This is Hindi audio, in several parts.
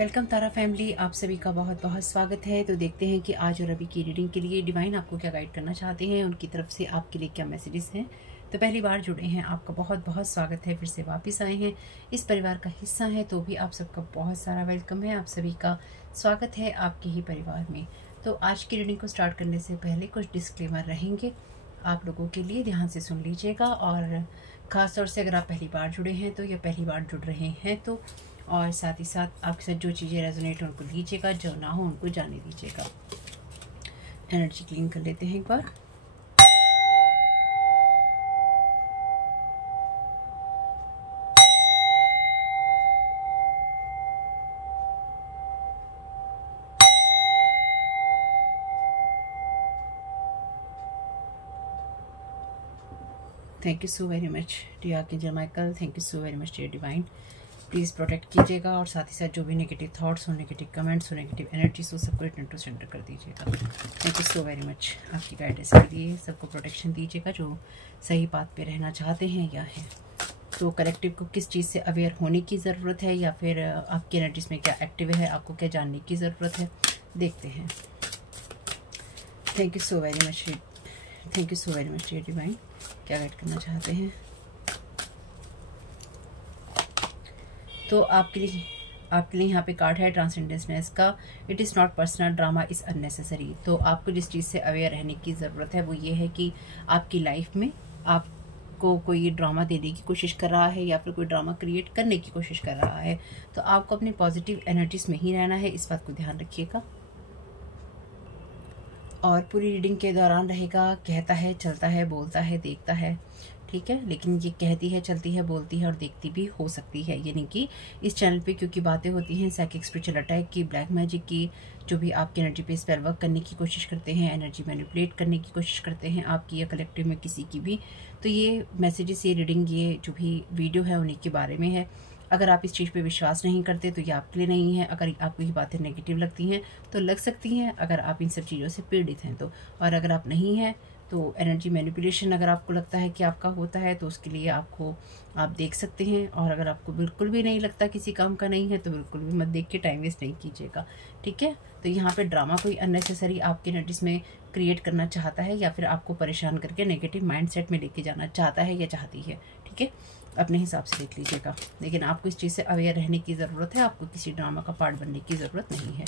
वेलकम तारा फैमिली, आप सभी का बहुत बहुत स्वागत है। तो देखते हैं कि आज और अभी की रीडिंग के लिए डिवाइन आपको क्या गाइड करना चाहते हैं, उनकी तरफ से आपके लिए क्या मैसेजेस हैं। तो पहली बार जुड़े हैं, आपका बहुत बहुत स्वागत है। फिर से वापस आए हैं, इस परिवार का हिस्सा है, तो भी आप सबका बहुत सारा वेलकम है। आप सभी का स्वागत है आपके ही परिवार में। तो आज की रीडिंग को स्टार्ट करने से पहले कुछ डिस्क्लेमर रहेंगे आप लोगों के लिए, ध्यान से सुन लीजिएगा। और ख़ास तौर से अगर आप पहली बार जुड़े हैं तो या पहली बार जुड़ रहे हैं तो, और साथ ही साथ आपके साथ जो चीज़ें रेजोनेट उनको लीजिएगा, जो ना हो उनको जाने दीजिएगा। एनर्जी क्लीन कर लेते हैं एक बार। Thank you so very much dear archangel Michael, thank you so very much dear divine. Please protect कीजिएगा और साथ ही साथ जो भी नेगेटिव थॉट्स हो, नेगेटिव कमेंट्स हो, नेगेटिव एनर्जीज हो, सबको रिटर्न टू सेंटर कर दीजिएगा। Thank you so very much आपकी गाइडेंस के लिए। सबको प्रोटेक्शन दीजिएगा जो सही बात पे रहना चाहते हैं या हैं। तो कलेक्टिव को किस चीज़ से अवेयर होने की ज़रूरत है या फिर आपकी एनर्जीज में क्या एक्टिव है, आपको क्या जानने की ज़रूरत है, देखते हैं। Thank you so very much, thank you so very much dear divine, क्या गाइड करना चाहते हैं। तो आपके लिए यहाँ पे कार्ड है ट्रांसेंडेंसनेस का। It is not personal, drama is unnecessary. तो आपको जिस चीज़ से अवेयर रहने की ज़रूरत है वो ये है कि आपकी लाइफ में आपको कोई ड्रामा देने की कोशिश कर रहा है या फिर कोई ड्रामा क्रिएट करने की कोशिश कर रहा है, तो आपको अपनी पॉजिटिव एनर्जीज में ही रहना है, इस बात को ध्यान रखिएगा। और पूरी रीडिंग के दौरान रहेगा कहता है, चलता है, बोलता है, देखता है, ठीक है। लेकिन ये कहती है, चलती है, बोलती है और देखती भी हो सकती है। यानी कि इस चैनल पे क्योंकि बातें होती हैं साइकिक स्पिरिचुअल अटैक की, ब्लैक मैजिक की, जो भी आपकी एनर्जी पे स्पेल वर्क करने की कोशिश करते हैं, एनर्जी मैनिपुलेट करने की कोशिश करते हैं आपकी या कलेक्टिव में किसी की भी, तो ये मैसेजेस, ये रीडिंग, ये जो भी वीडियो है उन्हीं के बारे में है। अगर आप इस चीज़ पे विश्वास नहीं करते तो ये आपके लिए नहीं है। अगर आपको ये बातें नेगेटिव लगती हैं तो लग सकती हैं, अगर आप इन सब चीज़ों से पीड़ित हैं तो। और अगर आप नहीं हैं तो एनर्जी मैनिपुलेशन अगर आपको लगता है कि आपका होता है तो उसके लिए आप देख सकते हैं। और अगर आपको बिल्कुल भी नहीं लगता, किसी काम का नहीं है, तो बिल्कुल भी मत देख के टाइम वेस्ट नहीं कीजिएगा, ठीक है। तो यहाँ पे ड्रामा कोई अननेसेसरी आपकी एनर्जीज में क्रिएट करना चाहता है या फिर आपको परेशान करके नेगेटिव माइंडसेट में लेके जाना चाहता है या चाहती है, ठीक है। अपने हिसाब से देख लीजिएगा। लेकिन आपको इस चीज़ से अवेयर रहने की ज़रूरत है, आपको किसी ड्रामा का पार्ट बनने की ज़रूरत नहीं है।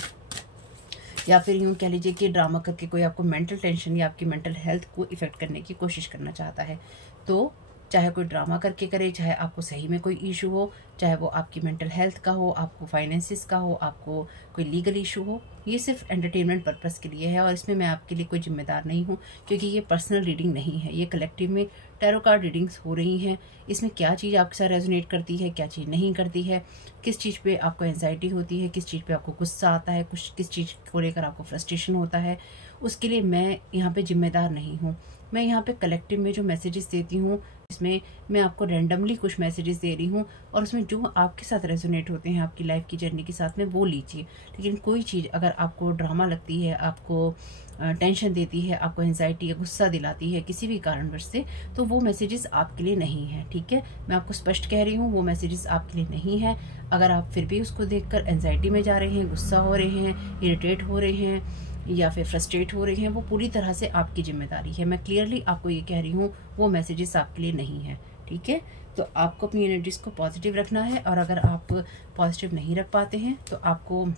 या फिर यूँ कह लीजिए कि ड्रामा करके कोई आपको मेंटल टेंशन या आपकी मेंटल हेल्थ को इफ़ेक्ट करने की कोशिश करना चाहता है, तो चाहे कोई ड्रामा करके करे, चाहे आपको सही में कोई इशू हो, चाहे वो आपकी मेंटल हेल्थ का हो, आपको फाइनेंसिस का हो, आपको कोई लीगल इशू हो, ये सिर्फ एंटरटेनमेंट पर्पस के लिए है। और इसमें मैं आपके लिए कोई जिम्मेदार नहीं हूँ, क्योंकि ये पर्सनल रीडिंग नहीं है, ये कलेक्टिव में टैरो कार्ड रीडिंग्स हो रही हैं। इसमें क्या चीज़ आपके साथ रेजोनेट करती है, क्या चीज़ नहीं करती है, किस चीज़ पे आपको एंजाइटी होती है, किस चीज़ पे आपको गुस्सा आता है, किस चीज़ को लेकर आपको फ्रस्ट्रेशन होता है, उसके लिए मैं यहाँ पे जिम्मेदार नहीं हूँ। मैं यहाँ पे कलेक्टिव में जो मैसेजेस देती हूँ, इसमें मैं आपको रैंडमली कुछ मैसेजेस दे रही हूँ और उसमें जो आपके साथ रेजोनेट होते हैं आपकी लाइफ की जर्नी के साथ में वो लीजिए। लेकिन कोई चीज़ अगर आपको ड्रामा लगती है, आपको टेंशन देती है, आपको एंजाइटी या गुस्सा दिलाती है किसी भी कारणवश से, तो वो मैसेजेस आपके लिए नहीं है, ठीक है। मैं आपको स्पष्ट कह रही हूँ, वो मैसेजेस आपके लिए नहीं है। अगर आप फिर भी उसको देखकर एंजाइटी में जा रहे हैं, गुस्सा हो रहे हैं, इरिटेट हो रहे हैं या फिर फ्रस्ट्रेट हो रहे हैं, वो पूरी तरह से आपकी जिम्मेदारी है। मैं क्लियरली आपको ये कह रही हूँ, वो मैसेजेस आपके लिए नहीं है, ठीक है। तो आपको अपनी एनर्जीज को पॉजिटिव रखना है। और अगर आप पॉजिटिव नहीं रख पाते हैं तो आपको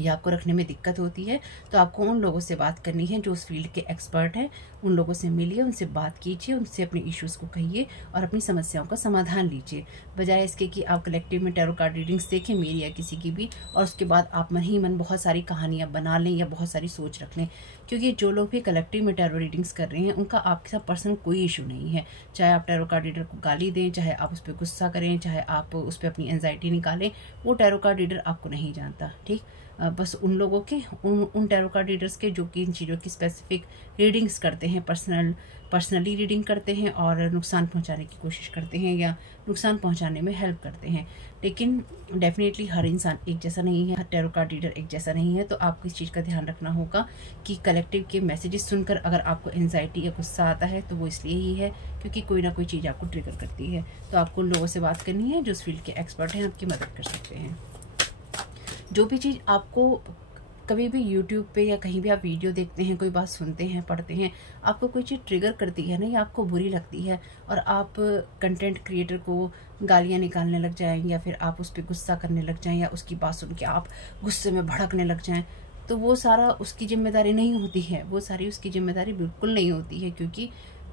या आपको रखने में दिक्कत होती है, तो आपको उन लोगों से बात करनी है जो उस फील्ड के एक्सपर्ट हैं। उन लोगों से मिलिए, उनसे बात कीजिए, उनसे अपने इश्यूज़ को कहिए और अपनी समस्याओं का समाधान लीजिए, बजाय इसके कि आप कलेक्टिव में टैरो कार्ड रीडिंग्स देखें मेरी या किसी की भी, और उसके बाद आप मन ही मन बहुत सारी कहानियाँ बना लें या बहुत सारी सोच रख लें। क्योंकि जो लोग भी कलेक्टिव में टैरो रीडिंग्स कर रहे हैं उनका आपके साथ पर्सनल कोई इशू नहीं है। चाहे आप टैरो कार्ड रीडर को गाली दें, चाहे आप उस पर गुस्सा करें, चाहे आप उस पर अपनी एंजाइटी निकालें, वो टैरो कार्ड रीडर आपको नहीं जानता, ठीक। बस उन लोगों के उन टैरो कार्ड रीडर्स के जो कि इन चीज़ों की स्पेसिफिक रीडिंग्स करते हैं, पर्सनली रीडिंग करते हैं और नुकसान पहुंचाने की कोशिश करते हैं या नुकसान पहुंचाने में हेल्प करते हैं। लेकिन डेफिनेटली हर इंसान एक जैसा नहीं है, हर टैरो कार्ड रीडर एक जैसा नहीं है। तो आपको इस चीज़ का ध्यान रखना होगा कि कलेक्टिव के मैसेजेस सुनकर अगर आपको एंजाइटी या गुस्सा आता है तो वो इसलिए ही है क्योंकि कोई ना कोई चीज़ आपको ट्रिगर करती है। तो आपको उन लोगों से बात करनी है जो उस फील्ड के एक्सपर्ट हैं, आपकी मदद कर सकते हैं। जो भी चीज़ आपको कभी भी यूट्यूब पे या कहीं भी आप वीडियो देखते हैं, कोई बात सुनते हैं, पढ़ते हैं, आपको कोई चीज़ ट्रिगर करती है ना, या आपको बुरी लगती है और आप कंटेंट क्रिएटर को गालियाँ निकालने लग जाएं, या फिर आप उस पर गुस्सा करने लग जाएं, या उसकी बात सुन के आप गुस्से में भड़कने लग जाएं, तो वो सारा उसकी जिम्मेदारी नहीं होती है। वो सारी उसकी जिम्मेदारी बिल्कुल नहीं होती है, क्योंकि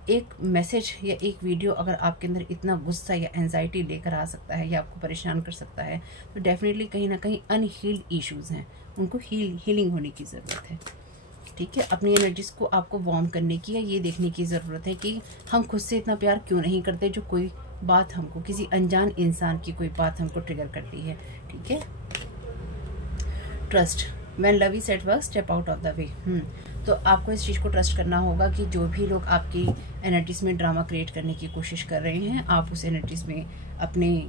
एक मैसेज या एक वीडियो अगर आपके अंदर इतना गुस्सा या एंजाइटी लेकर आ सकता है या आपको परेशान कर सकता है, तो डेफिनेटली कहीं ना कहीं अनहील्ड इश्यूज हैं, उनको हीलिंग होने की ज़रूरत है। ठीक है, अपनी एनर्जीज को आपको वार्म करने की या ये देखने की ज़रूरत है कि हम खुद से इतना प्यार क्यों नहीं करते, जो कोई बात हमको, किसी अनजान इंसान की कोई बात हमको ट्रिगर करती है। ठीक है, trust when love is at work step out of the way. तो आपको इस चीज़ को ट्रस्ट करना होगा कि जो भी लोग आपकी एनर्जीज में ड्रामा क्रिएट करने की कोशिश कर रहे हैं, आप उस एनर्जीज में अपने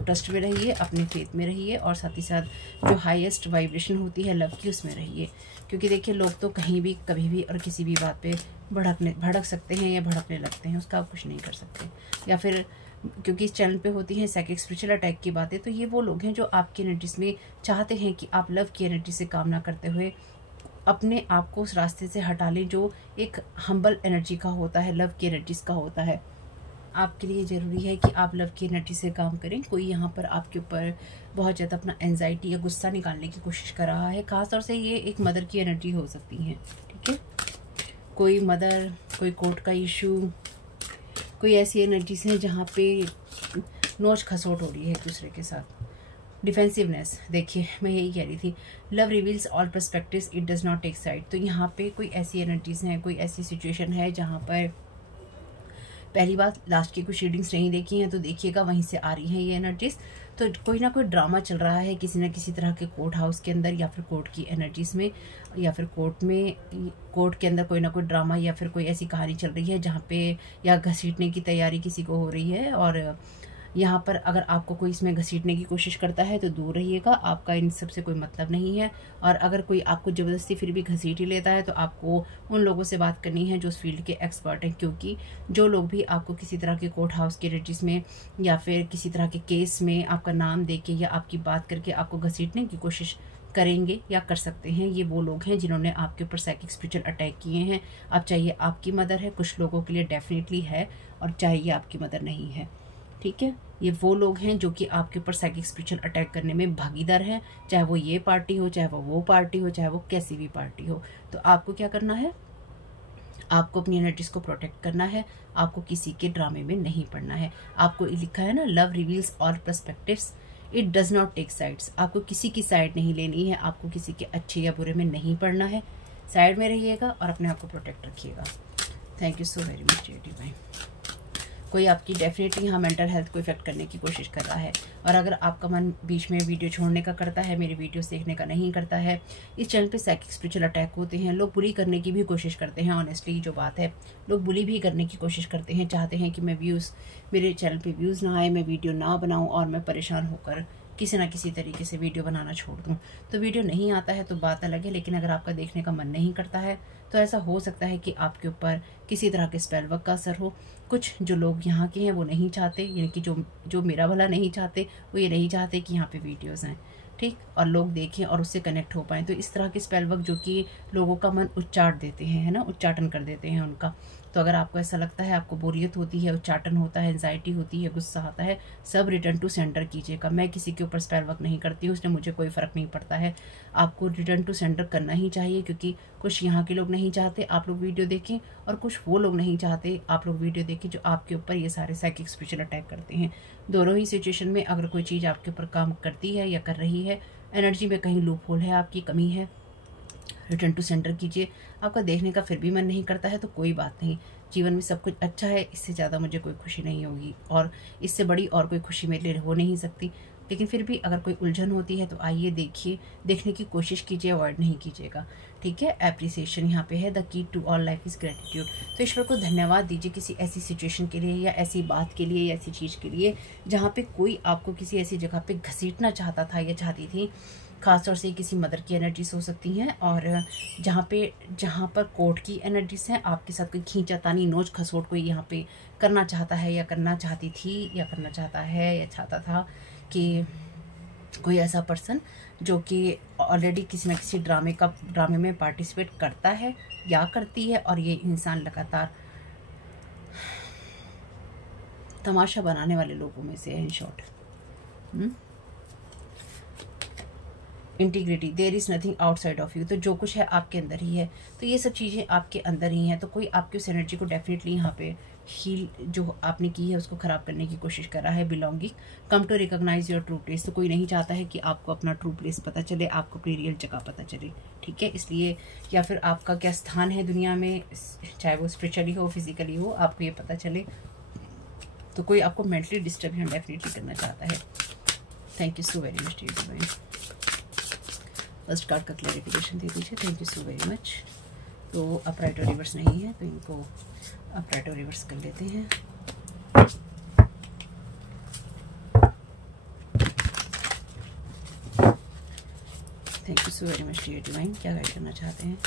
ट्रस्ट में रहिए, अपने फेथ में रहिए, और साथ ही साथ जो हाईएस्ट वाइब्रेशन होती है लव की, उसमें रहिए। क्योंकि देखिए, लोग तो कहीं भी कभी भी और किसी भी बात पे भड़क सकते हैं या भड़कने लगते हैं, उसका आप कुछ नहीं कर सकते। या फिर क्योंकि इस चैनल पे होती हैं साइकिक स्पिरिचुअल अटैक की बातें, तो ये वो लोग हैं जो आपकी एनर्जीज में चाहते हैं कि आप लव की एनर्जी से काम ना करते हुए अपने आप को उस रास्ते से हटा लें जो एक हम्बल एनर्जी का होता है, लव की एनर्जीज का होता है। आपके लिए ज़रूरी है कि आप लव की एनर्जी से काम करें। कोई यहाँ पर आपके ऊपर बहुत ज़्यादा अपना एंजाइटी या गुस्सा निकालने की कोशिश कर रहा है, खासतौर से ये एक मदर की एनर्जी हो सकती है। ठीक है, कोई मदर, कोई कोर्ट का इशू, कोई ऐसी एनर्जीज हैं जहाँ पे नोच खसोट हो रही है एक दूसरे के साथ, डिफेंसिवनेस। देखिए, मैं यही कह रही थी, love reveals all perspectives, it does not take side. तो यहाँ पे कोई ऐसी एनर्जीज हैं, कोई ऐसी सिचुएशन है जहाँ पर, पहली बात, लास्ट की कुछ रीडिंग्स नहीं देखी हैं तो देखिएगा, वहीं से आ रही हैं ये एनर्जीज। तो कोई ना कोई ड्रामा चल रहा है किसी न किसी तरह के कोर्ट हाउस के अंदर, या फिर कोर्ट की एनर्जीज में, या फिर कोर्ट के अंदर कोई ना कोई ड्रामा या फिर कोई ऐसी कहानी चल रही है जहाँ पे या घसीटने की तैयारी किसी को हो रही है। और यहाँ पर अगर आपको कोई इसमें घसीटने की कोशिश करता है तो दूर रहिएगा, आपका इन सब से कोई मतलब नहीं है। और अगर कोई आपको ज़बरदस्ती फिर भी घसीट ही लेता है तो आपको उन लोगों से बात करनी है जो उस फील्ड के एक्सपर्ट हैं, क्योंकि जो लोग भी आपको किसी तरह के कोर्ट हाउस के एनर्जीज में या फिर किसी तरह के केस में आपका नाम दे के या आपकी बात करके आपको घसीटने की कोशिश करेंगे या कर सकते हैं, ये वो लोग हैं जिन्होंने आपके ऊपर साइकिक स्पिरिचुअल अटैक किए हैं। अब चाहे आपकी मदर है, कुछ लोगों के लिए डेफिनेटली है, और चाहे ये आपकी मदर नहीं है। ठीक है, ये वो लोग हैं जो कि आपके ऊपर साइकिक स्पिरिचुअल अटैक करने में भागीदार हैं, चाहे वो ये पार्टी हो, चाहे वो पार्टी हो, चाहे वो कैसी भी पार्टी हो। तो आपको क्या करना है, आपको अपनी एनर्जीज को प्रोटेक्ट करना है, आपको किसी के ड्रामे में नहीं पड़ना है। आपको लिखा है ना, love reveals all perspectives, it does not take sides. आपको किसी की साइड नहीं लेनी है, आपको किसी के अच्छे या बुरे में नहीं पड़ना है, साइड में रहिएगा और अपने आप को प्रोटेक्ट रखिएगा। Thank you so very much dear भाई। कोई आपकी डेफिनेटली यहाँ मेंटल हेल्थ को इफेक्ट करने की कोशिश कर रहा है, और अगर आपका मन बीच में वीडियो छोड़ने का करता है, मेरे वीडियोस देखने का नहीं करता है, इस चैनल पे साइकिक स्पिरिचुअल अटैक होते हैं, लोग बुली करने की भी कोशिश करते हैं। ऑनेस्टली जो बात है, लोग बुली भी करने की कोशिश करते हैं, चाहते हैं कि मैं मेरे चैनल पर व्यूज़ ना आए, मैं वीडियो ना बनाऊँ और मैं परेशान होकर किसी ना किसी तरीके से वीडियो बनाना छोड़ दूँ। तो वीडियो नहीं आता है तो बात अलग है, लेकिन अगर आपका देखने का मन नहीं करता है तो ऐसा हो सकता है कि आपके ऊपर किसी तरह के स्पेल वर्क का असर हो। कुछ जो लोग यहाँ के हैं वो नहीं चाहते, यानी कि जो मेरा भला नहीं चाहते, वो ये नहीं चाहते कि यहाँ पे वीडियोज़ आएँ, ठीक, और लोग देखें और उससे कनेक्ट हो पाएँ। तो इस तरह के स्पेल वर्क जो कि लोगों का मन उच्चाट देते हैं, है ना, उच्चाटन कर देते हैं उनका। तो अगर आपको ऐसा लगता है, आपको बोरियत होती है, उच्चाटन होता है, एंजाइटी होती है, गुस्सा आता है, सब रिटर्न टू सेंटर कीजिएगा। मैं किसी के ऊपर स्पेल वर्क नहीं करती हूँ, उसने मुझे कोई फ़र्क नहीं पड़ता है। आपको रिटर्न टू सेंटर करना ही चाहिए, क्योंकि कुछ यहाँ के लोग नहीं चाहते आप लोग वीडियो देखें, और कुछ वो लोग नहीं चाहते आप लोग वीडियो देखें जो आपके ऊपर ये सारे साइकिक स्पिरिचुअल अटैक करते हैं। दोनों ही सिचुएशन में अगर कोई चीज़ आपके ऊपर काम करती है या कर रही है, एनर्जी में कहीं लूप होल है, आपकी कमी है, रिटर्न टू सेंटर कीजिए। आपका देखने का फिर भी मन नहीं करता है तो कोई बात नहीं, जीवन में सब कुछ अच्छा है, इससे ज़्यादा मुझे कोई खुशी नहीं होगी, और इससे बड़ी और कोई खुशी मेरे लिए हो नहीं सकती। लेकिन फिर भी अगर कोई उलझन होती है तो आइए देखिए, देखने की कोशिश कीजिए, अवॉइड नहीं कीजिएगा। ठीक है, एप्रिसिएशन यहाँ पे है, the key to all life is gratitude. तो ईश्वर को धन्यवाद दीजिए किसी ऐसी सिचुएशन के लिए, या ऐसी बात के लिए, या ऐसी चीज़ के लिए जहाँ पे कोई आपको किसी ऐसी जगह पे घसीटना चाहता था या चाहती थी। खासतौर से किसी मदर की एनर्जीज हो सकती हैं, और जहाँ पर कोर्ट की एनर्जीज हैं, आपके साथ कोई खींचातानी, नोच खसोट कोई यहाँ पे करना चाहता है, या करना चाहती थी, या करना चाहता है, या चाहता था कि कोई ऐसा पर्सन जो कि ऑलरेडी किसी न किसी ड्रामे में पार्टिसिपेट करता है या करती है, और ये इंसान लगातार तमाशा बनाने वाले लोगों में से है, in short. Integrity, there is nothing outside of you, तो जो कुछ है आपके अंदर ही है, तो ये सब चीज़ें आपके अंदर ही हैं। तो कोई आपकी उस एनर्जी को डेफिनेटली यहाँ पे हील जो आपने की है उसको ख़राब करने की कोशिश कर रहा है। Belonging, come to recognize your true place, तो कोई नहीं चाहता है कि आपको अपना ट्रू प्लेस पता चले, आपको अपनी रियल जगह पता चले, ठीक है। इसलिए या फिर आपका क्या स्थान है दुनिया में, चाहे वो स्पिरिचुअली हो फिजिकली हो, आपको ये पता चले। तो कोई आपको मेंटली डिस्टर्ब यहाँ डेफिनेटली करना चाहता है। Thank you so very much divine. First card का क्लैरिफिकेशन दे दीजिए। Thank you so very much. तो अपराइट और रिवर्स नहीं है, तो इनको अपराइट और रिवर्स कर लेते हैं। Thank you so very much dear divine. क्या गाइड करना चाहते हैं?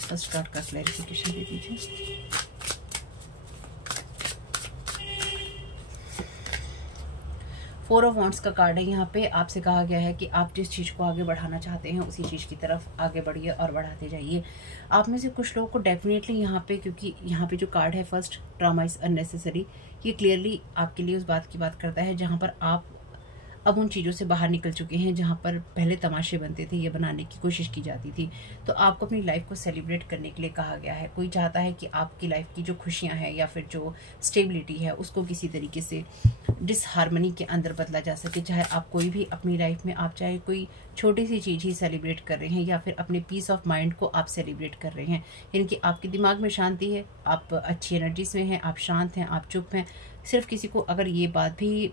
फर्स्ट कार्ड का क्लैरिफिकेशन दे दीजिए। फोर ऑफ वांड्स का कार्ड है यहाँ पे। आपसे कहा गया है कि आप जिस चीज़ को आगे बढ़ाना चाहते हैं उसी चीज़ की तरफ आगे बढ़िए और बढ़ाते जाइए। आप में से कुछ लोगों को डेफिनेटली यहाँ पे, क्योंकि यहाँ पे जो कार्ड है फर्स्ट, ड्रामा इज अननेसेसरी, ये क्लियरली आपके लिए उस बात की बात करता है जहाँ पर आप अब उन चीज़ों से बाहर निकल चुके हैं जहाँ पर पहले तमाशे बनते थे, ये बनाने की कोशिश की जाती थी। तो आपको अपनी लाइफ को सेलिब्रेट करने के लिए कहा गया है। कोई चाहता है कि आपकी लाइफ की जो खुशियाँ हैं या फिर जो स्टेबिलिटी है उसको किसी तरीके से डिसहार्मनी के अंदर बदला जा सके। चाहे आप कोई भी अपनी लाइफ में, आप चाहे कोई छोटी सी चीज़ ही सेलिब्रेट कर रहे हैं या फिर अपने पीस ऑफ माइंड को आप सेलिब्रेट कर रहे हैं, यानी कि आपके दिमाग में शांति है, आप अच्छी एनर्जीज में हैं, आप शांत हैं, आप चुप हैं। सिर्फ किसी को अगर ये बात भी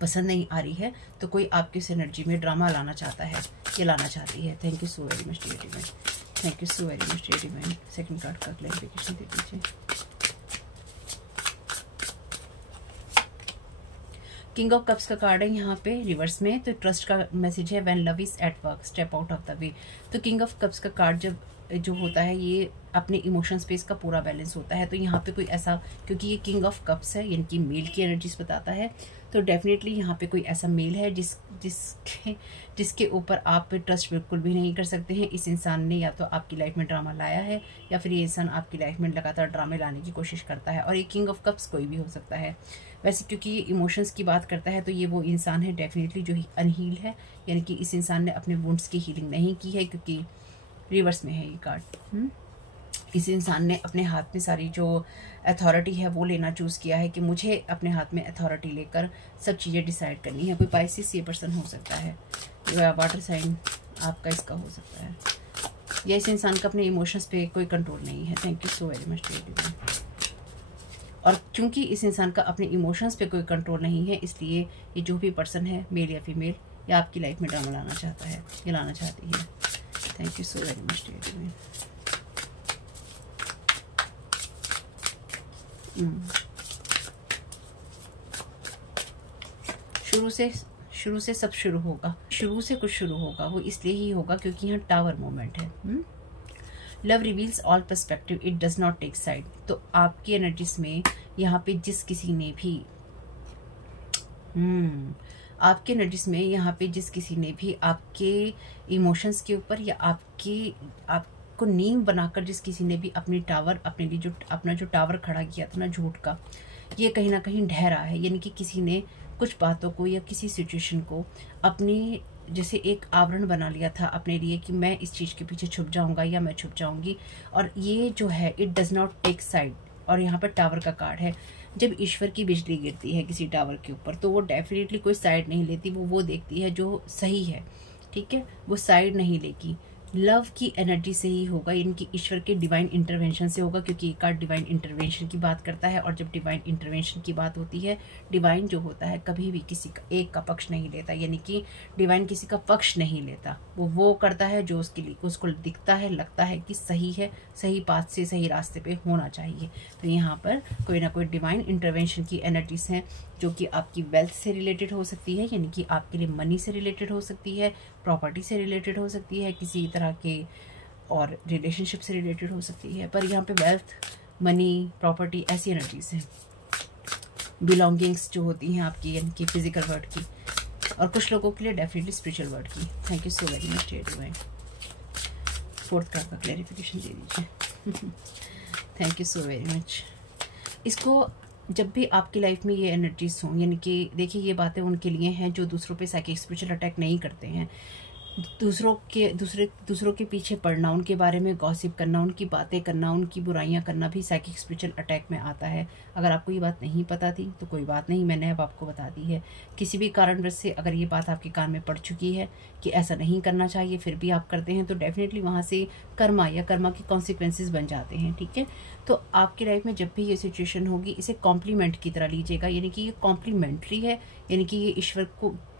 पसंद नहीं आ रही है तो कोई आपकी इस एनर्जी में ड्रामा लाना चाहता है, ये लाना चाहती है। Thank you so very much dear divine. Thank you so very much dear divine. Second card का क्लैरिफिकेशन दे दीजिए। किंग ऑफ कप्स का कार्ड है यहाँ पे रिवर्स में। तो ट्रस्ट का मैसेज है, when love is at work step out of the way. तो किंग ऑफ कप्स का कार्ड जब जो होता है ये अपने इमोशन स्पेस का पूरा बैलेंस होता है। तो यहाँ पे कोई ऐसा, क्योंकि ये किंग ऑफ कप्स है यानी कि मेल की एनर्जीज बताता है, तो डेफिनेटली यहाँ पे कोई ऐसा मेल है जिसके ऊपर आप ट्रस्ट बिल्कुल भी नहीं कर सकते हैं। इस इंसान ने या तो आपकी लाइफ में ड्रामा लाया है या फिर ये इंसान आपकी लाइफ में लगातार ड्रामे लाने की कोशिश करता है। और ये किंग ऑफ कप्स कोई भी हो सकता है। वैसे क्योंकि ये इमोशंस की बात करता है तो ये वो इंसान है डेफिनेटली जो अनहील है, यानी कि इस इंसान ने अपने वुंड्स की हीलिंग नहीं की है, क्योंकि रिवर्स में है ये कार्ड। इस इंसान ने अपने हाथ में सारी जो अथॉरिटी है वो लेना चूज़ किया है कि मुझे अपने हाथ में अथॉरिटी लेकर सब चीज़ें डिसाइड करनी है। कोई पाइसिस ये पर्सन हो सकता है या वाटर साइन आपका इसका हो सकता है, या इस इंसान का अपने इमोशंस पे कोई कंट्रोल नहीं है। Thank you so very much dear. और क्योंकि इस इंसान का अपने इमोशंस पे कोई कंट्रोल नहीं है, इसलिए ये जो भी पर्सन है, मेल या फीमेल, या आपकी लाइफ में ड्रामा लाना चाहता है, ये लाना चाहती है। Thank you so very much dear. शुरू से सब शुरू होगा, शुरू से कुछ शुरू होगा, वो इसलिए ही होगा क्योंकि यहाँ टावर मोमेंट है। Love reveals all perspective, it does not take side. तो आपकी एनर्जीज में यहाँ पे जिस किसी ने भी आपके एनर्जीज में यहाँ पे जिस किसी ने भी आपके इमोशंस के ऊपर या आपको नींव बनाकर जिस किसी ने भी अपनी टावर, अपने लिए जो अपना जो टावर खड़ा किया था ना झूठ का, ये कहीं ना कहीं ढह रहा है। यानी कि किसी ने कुछ बातों को या किसी सिचुएशन को अपने जैसे एक आवरण बना लिया था अपने लिए कि मैं इस चीज़ के पीछे छुप जाऊंगा या मैं छुप जाऊंगी। और ये जो है it does not take side, और यहाँ पर टावर का कार्ड है। जब ईश्वर की बिजली गिरती है किसी टावर के ऊपर तो वो डेफिनेटली कोई साइड नहीं लेती, वो देखती है जो सही है, ठीक है, वो साइड नहीं लेगी। लव की एनर्जी से ही होगा, यानी कि ईश्वर के डिवाइन इंटरवेंशन से होगा, क्योंकि एक कार्ड डिवाइन इंटरवेंशन की बात करता है। और जब डिवाइन इंटरवेंशन की बात होती है, डिवाइन जो होता है कभी भी किसी का एक का पक्ष नहीं लेता, यानी कि डिवाइन किसी का पक्ष नहीं लेता। वो करता है जो उसके लिए उसको दिखता है, लगता है कि सही है, सही पाथ से सही रास्ते पे होना चाहिए। तो यहाँ पर कोई ना कोई डिवाइन इंटरवेंशन की एनर्जीज हैं जो कि आपकी वेल्थ से रिलेटेड हो सकती है, यानी कि आपके लिए मनी से रिलेटेड हो सकती है, प्रॉपर्टी से रिलेटेड हो सकती है, किसी तरह के और रिलेशनशिप से रिलेटेड हो सकती है। पर यहाँ पे वेल्थ, मनी, प्रॉपर्टी ऐसी एनर्जीज हैं। बिलोंगिंग्स जो होती हैं आपकी, यानी कि फिजिकल वर्ल्ड की, और कुछ लोगों के लिए डेफिनेटली स्पिरिचुअल वर्ल्ड की। Thank you so very much dear divine. Fourth card का क्लैरिफिकेशन दे दीजिए। Thank you so very much. इसको जब भी आपकी लाइफ में ये एनर्जीज हों, यानी कि देखिए ये बातें उनके लिए हैं जो दूसरों पे साइकिक स्पिरिचुअल अटैक नहीं करते हैं। दूसरों के पीछे पड़ना, उनके बारे में गॉसिप करना, उनकी बातें करना, उनकी बुराइयां करना भी साइकिक स्पिरिचुअल अटैक में आता है। अगर आपको ये बात नहीं पता थी तो कोई बात नहीं, मैंने अब आपको बता दी है। किसी भी कारणवश से अगर ये बात आपके कान में पड़ चुकी है कि ऐसा नहीं करना चाहिए, फिर भी आप करते हैं, तो डेफिनेटली वहाँ से कर्मा या कर्मा के कॉन्सिक्वेंसेज बन जाते हैं। ठीक है, तो आपकी लाइफ में जब भी ये सिचुएशन होगी, इसे कॉम्प्लीमेंट की तरह लीजिएगा, यानी कि ये कॉम्प्लीमेंट्री है, यानी कि ये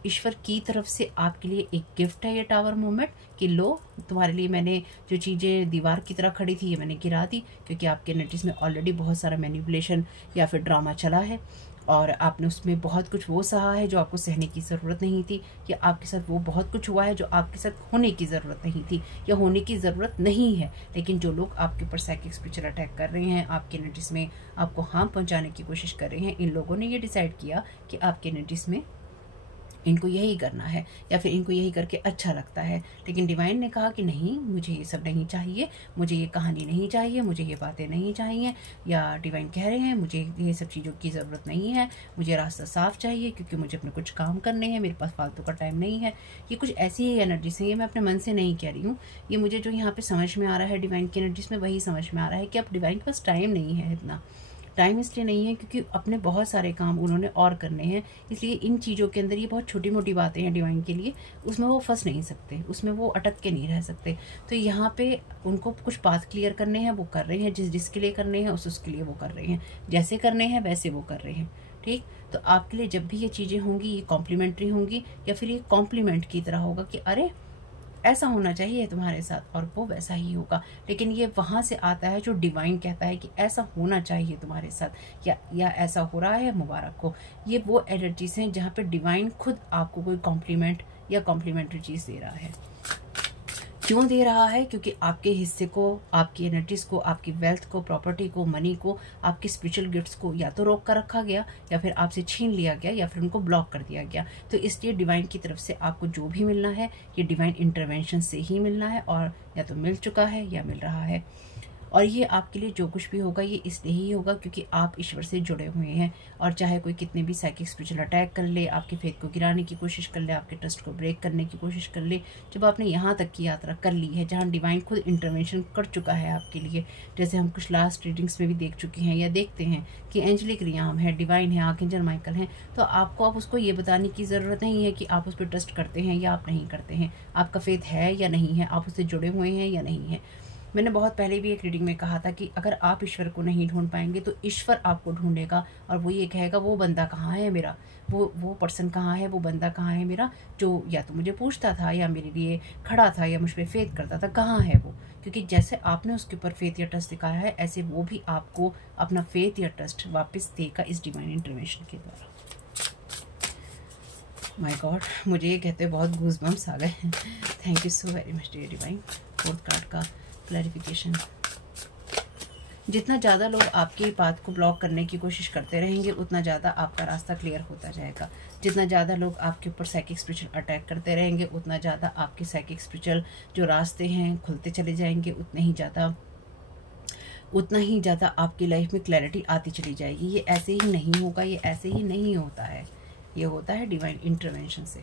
ईश्वर की तरफ से आपके लिए एक गिफ्ट है ये टावर मूवमेंट, कि लो तुम्हारे लिए मैंने जो चीज़ें दीवार की तरह खड़ी थी ये मैंने गिरा दी, क्योंकि आपके एनर्जीज में ऑलरेडी बहुत सारा मैनिपुलेशन या फिर ड्रामा चला है और आपने उसमें बहुत कुछ वो सहा है जो आपको सहने की ज़रूरत नहीं थी, या आपके साथ वो बहुत कुछ हुआ है जो आपके साथ होने की ज़रूरत नहीं थी या होने की ज़रूरत नहीं है। लेकिन जो लोग आपके ऊपर साइकिक स्पिरिचुअल अटैक कर रहे हैं, आपके एनर्जीज में आपको हार्म पहुंचाने की कोशिश कर रहे हैं, इन लोगों ने ये डिसाइड किया कि आपके एनर्जीज में इनको यही करना है या फिर इनको यही करके अच्छा लगता है। लेकिन डिवाइन ने कहा कि नहीं, मुझे ये सब नहीं चाहिए, मुझे ये कहानी नहीं चाहिए, मुझे ये बातें नहीं चाहिए, या डिवाइन कह रहे हैं मुझे ये सब चीज़ों की ज़रूरत नहीं है, मुझे रास्ता साफ चाहिए क्योंकि मुझे अपने कुछ काम करने हैं, मेरे पास फालतू का टाइम नहीं है। ये कुछ ऐसी ही एनर्जीज है, ये मैं अपने मन से नहीं कह रही हूँ, ये मुझे जो यहाँ पे समझ में आ रहा है डिवाइन की एनर्जीज में वही समझ में आ रहा है कि अब डिवाइन के पास टाइम नहीं है। इतना टाइम इसलिए नहीं है क्योंकि अपने बहुत सारे काम उन्होंने और करने हैं, इसलिए इन चीज़ों के अंदर ये बहुत छोटी मोटी बातें हैं डिवाइन के लिए, उसमें वो फंस नहीं सकते, उसमें वो अटक के नहीं रह सकते। तो यहाँ पे उनको कुछ पाथ क्लियर करने हैं, वो कर रहे हैं, जिसके लिए करने हैं उसके लिए वो कर रहे हैं, जैसे करने हैं वैसे वो कर रहे हैं। ठीक, तो आपके लिए जब भी ये चीज़ें होंगी ये कॉम्प्लीमेंट्री होंगी या फिर ये कॉम्प्लीमेंट की तरह होगा कि अरे ऐसा होना चाहिए तुम्हारे साथ, और वो वैसा ही होगा। लेकिन ये वहाँ से आता है जो डिवाइन कहता है कि ऐसा होना चाहिए तुम्हारे साथ, या ऐसा हो रहा है, मुबारक हो। ये वो एनर्जीज हैं जहाँ पे डिवाइन खुद आपको कोई कॉम्प्लीमेंट या कॉम्प्लीमेंट्री चीज़ दे रहा है। क्यों दे रहा है? क्योंकि आपके हिस्से को, आपकी एनर्जीज को, आपकी वेल्थ को, प्रॉपर्टी को, मनी को, आपकी स्पिरिचुअल गिफ्ट्स को या तो रोक कर रखा गया या फिर आपसे छीन लिया गया या फिर उनको ब्लॉक कर दिया गया। तो इसलिए डिवाइन की तरफ से आपको जो भी मिलना है ये डिवाइन इंटरवेंशन से ही मिलना है, और या तो मिल चुका है या मिल रहा है। और ये आपके लिए जो कुछ भी होगा ये इसलिए ही होगा क्योंकि आप ईश्वर से जुड़े हुए हैं। और चाहे कोई कितने भी साइकिक स्पिरिचुअल अटैक कर ले, आपके फेथ को गिराने की कोशिश कर ले, आपके ट्रस्ट को ब्रेक करने की कोशिश कर ले, जब आपने यहाँ तक की यात्रा कर ली है जहाँ डिवाइन खुद इंटरवेंशन कर चुका है आपके लिए, जैसे हम कुछ लास्ट रीडिंग्स में भी देख चुके हैं या देखते हैं कि एंजेलिक रियाम है, डिवाइन है, आर्कएंजल माइकल हैं, तो आपको अब उसको ये बताने की ज़रूरत नहीं है कि आप उस पर ट्रस्ट करते हैं या आप नहीं करते हैं, आपका फेथ है या नहीं है, आप उससे जुड़े हुए हैं या नहीं है। मैंने बहुत पहले भी एक रीडिंग में कहा था कि अगर आप ईश्वर को नहीं ढूंढ पाएंगे तो ईश्वर आपको ढूंढेगा, और वो ये कहेगा वो बंदा कहाँ है मेरा, वो पर्सन कहाँ है, वो बंदा कहाँ है मेरा, जो या तो मुझे पूछता था या मेरे लिए खड़ा था या मुझ पर फेथ करता था, कहाँ है वो। क्योंकि जैसे आपने उसके ऊपर फेथ या ट्रस्ट दिखाया है, ऐसे वो भी आपको अपना फेथ या ट्रस्ट वापस देगा इस डिवाइन इंटरवेंशन के द्वारा। माय गॉड, मुझे ये कहते हुए बहुत गूज़बम्स आ गए। Thank you so very much dear divine. Fourth card का क्लैरिफिकेशन। जितना ज़्यादा लोग आपकी बात को ब्लॉक करने की कोशिश करते रहेंगे उतना ज़्यादा आपका रास्ता क्लियर होता जाएगा। जितना ज़्यादा लोग आपके ऊपर साइकिक स्पिरिचुअल अटैक करते रहेंगे उतना ज़्यादा आपके साइकिक स्पिरिचुअल जो रास्ते हैं खुलते चले जाएंगे, उतना ही ज़्यादा आपकी लाइफ में क्लैरिटी आती चली जाएगी। ये ऐसे ही नहीं होगा, ये ऐसे ही नहीं होता है, ये होता है डिवाइन इंटरवेंशन से।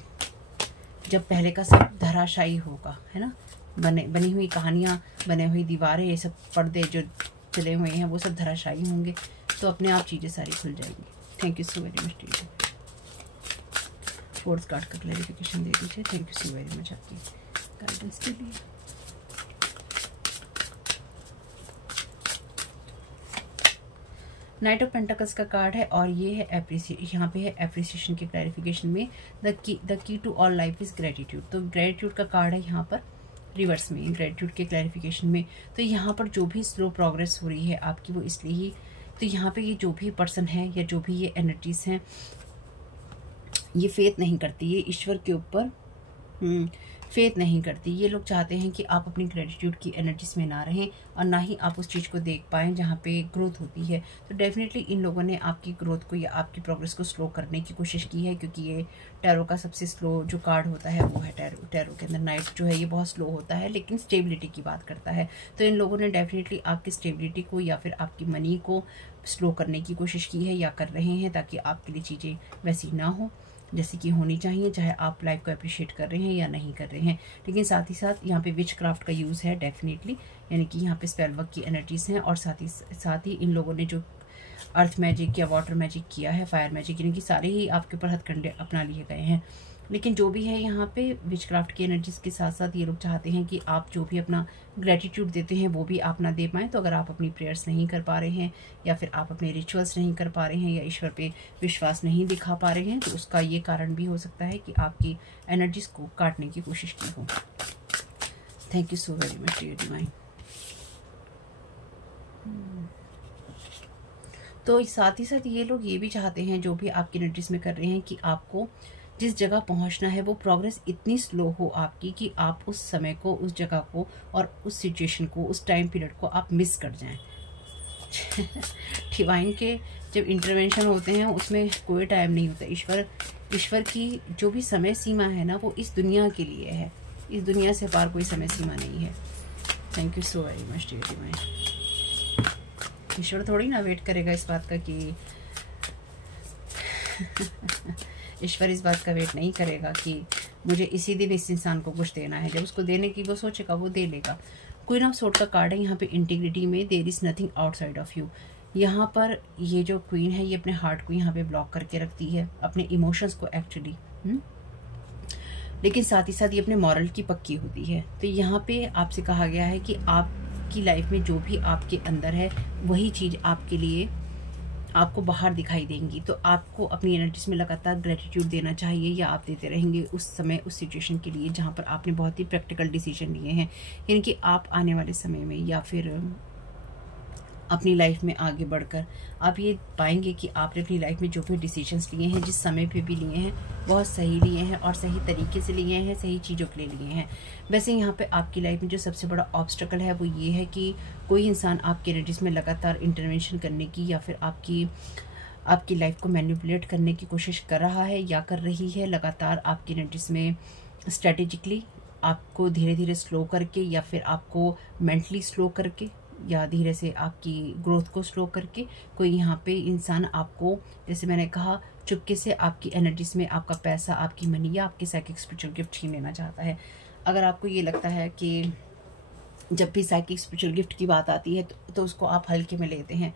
जब पहले का सब धराशायी होगा, है ना, बनी हुई कहानियाँ, बने हुई दीवारें, ये सब पर्दे जो चले हुए हैं वो सब धराशायी होंगे, तो अपने आप चीज़ें सारी खुल जाएंगी। Thank you so very much teacher. Fourth card का क्लैरिफिकेशन दे दीजिए। Thank you so very much आपकी गाइडेंस के लिए। नाइट ऑफ पेंटिकल्स का कार्ड है और ये है यहाँ पे है एप्रिसिएशन के क्लैरिफिकेशन में the key to all life is gratitude. तो ग्रेटिट्यूड का कार्ड है यहाँ पर रिवर्स में, ग्रेटिट्यूड के क्लैरिफिकेशन में। तो यहाँ पर जो भी स्लो प्रोग्रेस हो रही है आपकी वो इसलिए ही, तो यहाँ पे ये जो भी पर्सन है या जो भी ये एनर्जीज हैं ये फेथ नहीं करती, ये ईश्वर के ऊपर फेथ नहीं करती। ये लोग चाहते हैं कि आप अपनी ग्रेटिट्यूड की एनर्जीज में ना रहें और ना ही आप उस चीज़ को देख पाएँ जहाँ पे ग्रोथ होती है। तो डेफिनेटली इन लोगों ने आपकी ग्रोथ को या आपकी प्रोग्रेस को स्लो करने की कोशिश की है, क्योंकि ये टैरो का सबसे स्लो जो कार्ड होता है वो है टैरो के अंदर नाइट जो है ये बहुत स्लो होता है, लेकिन स्टेबिलिटी की बात करता है। तो इन लोगों ने डेफिनेटली आपकी स्टेबिलिटी को या फिर आपकी मनी को स्लो करने की कोशिश की है या कर रहे हैं, ताकि आपके लिए चीज़ें वैसी ना हो जैसे कि होनी चाहिए, चाहे आप लाइफ को अप्रिशिएट कर रहे हैं या नहीं कर रहे हैं। लेकिन साथ ही साथ यहाँ पे विच क्राफ्ट का यूज़ है डेफिनेटली, यानी कि यहाँ पे स्पेल वर्क की एनर्जीज हैं, और साथ ही इन लोगों ने जो अर्थ मैजिक या वाटर मैजिक किया है, फायर मैजिक, यानी कि सारे ही आपके ऊपर हथकंडे अपना लिए गए हैं। लेकिन जो भी है यहाँ पे विचक्राफ्ट की एनर्जीज के साथ साथ ये लोग चाहते हैं कि आप जो भी अपना ग्रेटिट्यूड देते हैं वो भी आप ना दे पाएँ। तो अगर आप अपनी प्रेयर्स नहीं कर पा रहे हैं या फिर आप अपने रिचुअल्स नहीं कर पा रहे हैं या ईश्वर पे विश्वास नहीं दिखा पा रहे हैं, तो उसका ये कारण भी हो सकता है कि आपकी एनर्जीज को काटने की कोशिश की हो। Thank you so very much dear divine. तो साथ ही साथ ये लोग ये भी चाहते हैं, जो भी आपकी एनर्जीज में कर रहे हैं, कि आपको जिस जगह पहुंचना है वो प्रोग्रेस इतनी स्लो हो आपकी कि आप उस समय को, उस जगह को और उस सिचुएशन को, उस टाइम पीरियड को आप मिस कर जाएं। डिवाइन के जब इंटरवेंशन होते हैं उसमें कोई टाइम नहीं होता। ईश्वर की जो भी समय सीमा है ना, वो इस दुनिया के लिए है, इस दुनिया से पार कोई समय सीमा नहीं है। Thank you so very much dear divine. ईश्वर थोड़ी ना वेट करेगा इस बात का कि ईश्वर इस बात का वेट नहीं करेगा कि मुझे इसी दिन इस इंसान को कुछ देना है। जब उसको देने की वो सोचेगा वो दे लेगा। क्वीन ऑफ सोर्ड का कार्ड है यहाँ पे इंटीग्रिटी में, there is nothing outside of you. यहाँ पर ये जो क्वीन है ये अपने हार्ट को यहाँ पे ब्लॉक करके रखती है, अपने इमोशंस को एक्चुअली, लेकिन साथ ही साथ ये अपने मॉरल की पक्की होती है। तो यहाँ पे आपसे कहा गया है कि आपकी लाइफ में जो भी आपके अंदर है वही चीज़ आपके लिए आपको बाहर दिखाई देंगी। तो आपको अपनी एनर्जीज में लगातार ग्रेटिट्यूड देना चाहिए, या आप देते रहेंगे उस समय, उस सिचुएशन के लिए जहाँ पर आपने बहुत ही प्रैक्टिकल डिसीजन लिए हैं। यानी कि आप आने वाले समय में या फिर अपनी लाइफ में आगे बढ़कर आप ये पाएंगे कि आपने अपनी लाइफ में जो भी डिसीजंस लिए हैं, जिस समय पे भी लिए हैं, बहुत सही लिए हैं और सही तरीके से लिए हैं, सही चीज़ों के लिए लिए हैं। वैसे यहाँ पे आपकी लाइफ में जो सबसे बड़ा ऑब्स्टेकल है वो ये है कि कोई इंसान आपकी एनर्जीज में लगातार इंटरवेंशन करने की या फिर आपकी लाइफ को मैनिपुलेट करने की कोशिश कर रहा है या कर रही है। लगातार आपकी एनर्जीज में स्ट्रेटेजिकली आपको धीरे धीरे स्लो करके या फिर आपको मेंटली स्लो करके या धीरे से आपकी ग्रोथ को स्लो करके कोई यहाँ पे इंसान आपको, जैसे मैंने कहा, चुपके से आपकी एनर्जीज में आपका पैसा, आपकी मनी या आपकी साइकिक स्पिरिचुअल गिफ्ट छीन लेना चाहता है। अगर आपको ये लगता है कि जब भी साइकिक स्पिरिचुअल गिफ्ट की बात आती है तो उसको आप हल्के में लेते हैं,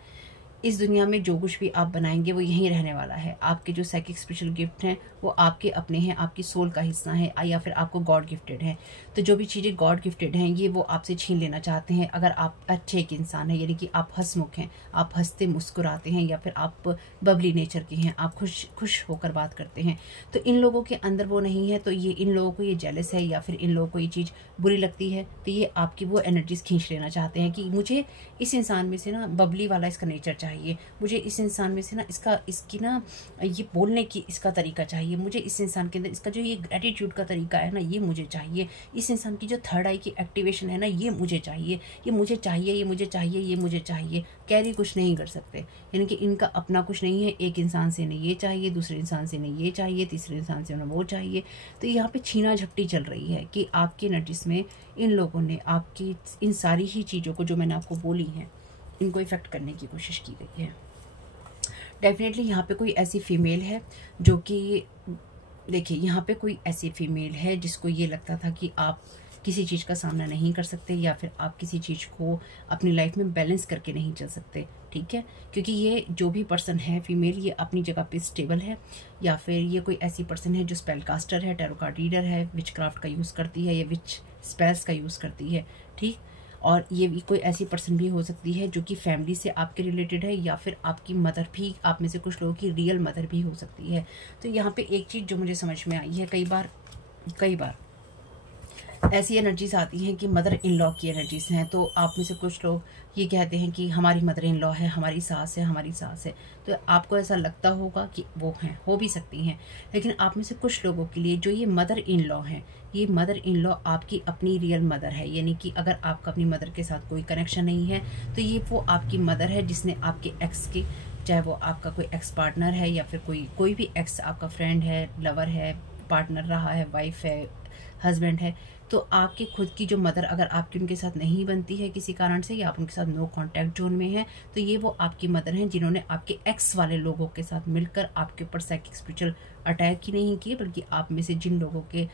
इस दुनिया में जो कुछ भी आप बनाएंगे वो यहीं रहने वाला है। आपके जो साइकिक स्पिरिचुअल गिफ्ट हैं वो आपके अपने हैं, आपकी सोल का हिस्सा है, या फिर आपको गॉड गिफ्टेड है। तो जो भी चीज़ें गॉड गिफ्टेड हैं ये वो आपसे छीन लेना चाहते हैं। अगर आप अच्छे एक इंसान हैं, यानी कि आप हंसमुख हैं, आप हंसते मुस्कुराते हैं, या फिर आप बबली नेचर के हैं, आप खुश होकर बात करते हैं, तो इन लोगों के अंदर वो नहीं है। तो ये इन लोगों को ये जेलस है या फिर इन लोगों को ये चीज़ बुरी लगती है, तो ये आपकी वो एनर्जीज खींच लेना चाहते हैं कि मुझे इस इंसान में से ना बबली वाला इसका नेचर चाहिए, मुझे इस इंसान में से ना इसकी ना ये बोलने की इसका तरीका चाहिए, मुझे इस इंसान के अंदर इसका जो ये ग्रेटिट्यूड का तरीका है ना ये मुझे चाहिए, इस इंसान की जो थर्ड आई की एक्टिवेशन है ना ये मुझे चाहिए, ये मुझे चाहिए, ये मुझे चाहिए, ये मुझे चाहिए। कैरी कुछ नहीं कर सकते, यानी कि इनका अपना कुछ नहीं है। एक इंसान से नहीं ये चाहिए, दूसरे इंसान से नहीं ये चाहिए, तीसरे इंसान से उन्हें वो चाहिए। तो यहाँ पे छीना झपटी चल रही है कि आपकी एनर्जीज में इन लोगों ने आपकी इन सारी ही चीज़ों को जो मैंने आपको बोली हैं इनको इफेक्ट करने की कोशिश की गई है। डेफिनेटली यहाँ पे कोई ऐसी फीमेल है जो कि, देखिए यहाँ पे कोई ऐसी फीमेल है जिसको ये लगता था कि आप किसी चीज़ का सामना नहीं कर सकते या फिर आप किसी चीज़ को अपनी लाइफ में बैलेंस करके नहीं चल सकते, ठीक है। क्योंकि ये जो भी पर्सन है फीमेल, ये अपनी जगह पे स्टेबल है, या फिर ये कोई ऐसी पर्सन है जो स्पेल कास्टर है, टैरो कार्ड रीडर है, विच क्राफ्ट का यूज़ करती है या विच स्पेल्स का यूज़ करती है, ठीक। और ये भी कोई ऐसी पर्सन भी हो सकती है जो कि फैमिली से आपके रिलेटेड है, या फिर आपकी मदर भी, आप में से कुछ लोगों की रियल मदर भी हो सकती है। तो यहाँ पे एक चीज़ जो मुझे समझ में आई है, कई बार ऐसी एनर्जीज आती हैं कि मदर इन लॉ की एनर्जीज हैं। तो आप में से कुछ लोग ये कहते हैं कि हमारी मदर इन लॉ है, हमारी सास है, हमारी सास है। तो आपको ऐसा लगता होगा कि वो हैं, हो भी सकती हैं। लेकिन आप में से कुछ लोगों के लिए जो ये मदर इन लॉ है, ये मदर इन लॉ आपकी अपनी रियल मदर है। यानी कि अगर आपका अपनी मदर के साथ कोई कनेक्शन नहीं है तो ये वो आपकी मदर है जिसने आपके एक्स की, चाहे वो आपका कोई एक्स पार्टनर है या फिर कोई भी एक्स आपका फ्रेंड है, लवर है, पार्टनर रहा है, वाइफ है, हस्बैंड है, तो आपके खुद की जो मदर अगर आपकी उनके साथ नहीं बनती है किसी कारण से, या आप उनके साथ नो कांटेक्ट जोन में है, तो ये वो आपकी मदर हैं जिन्होंने आपके एक्स वाले लोगों के साथ मिलकर आपके ऊपर साइकिक स्पिरिचुअल अटैक ही नहीं किए, बल्कि आप में से जिन लोगों के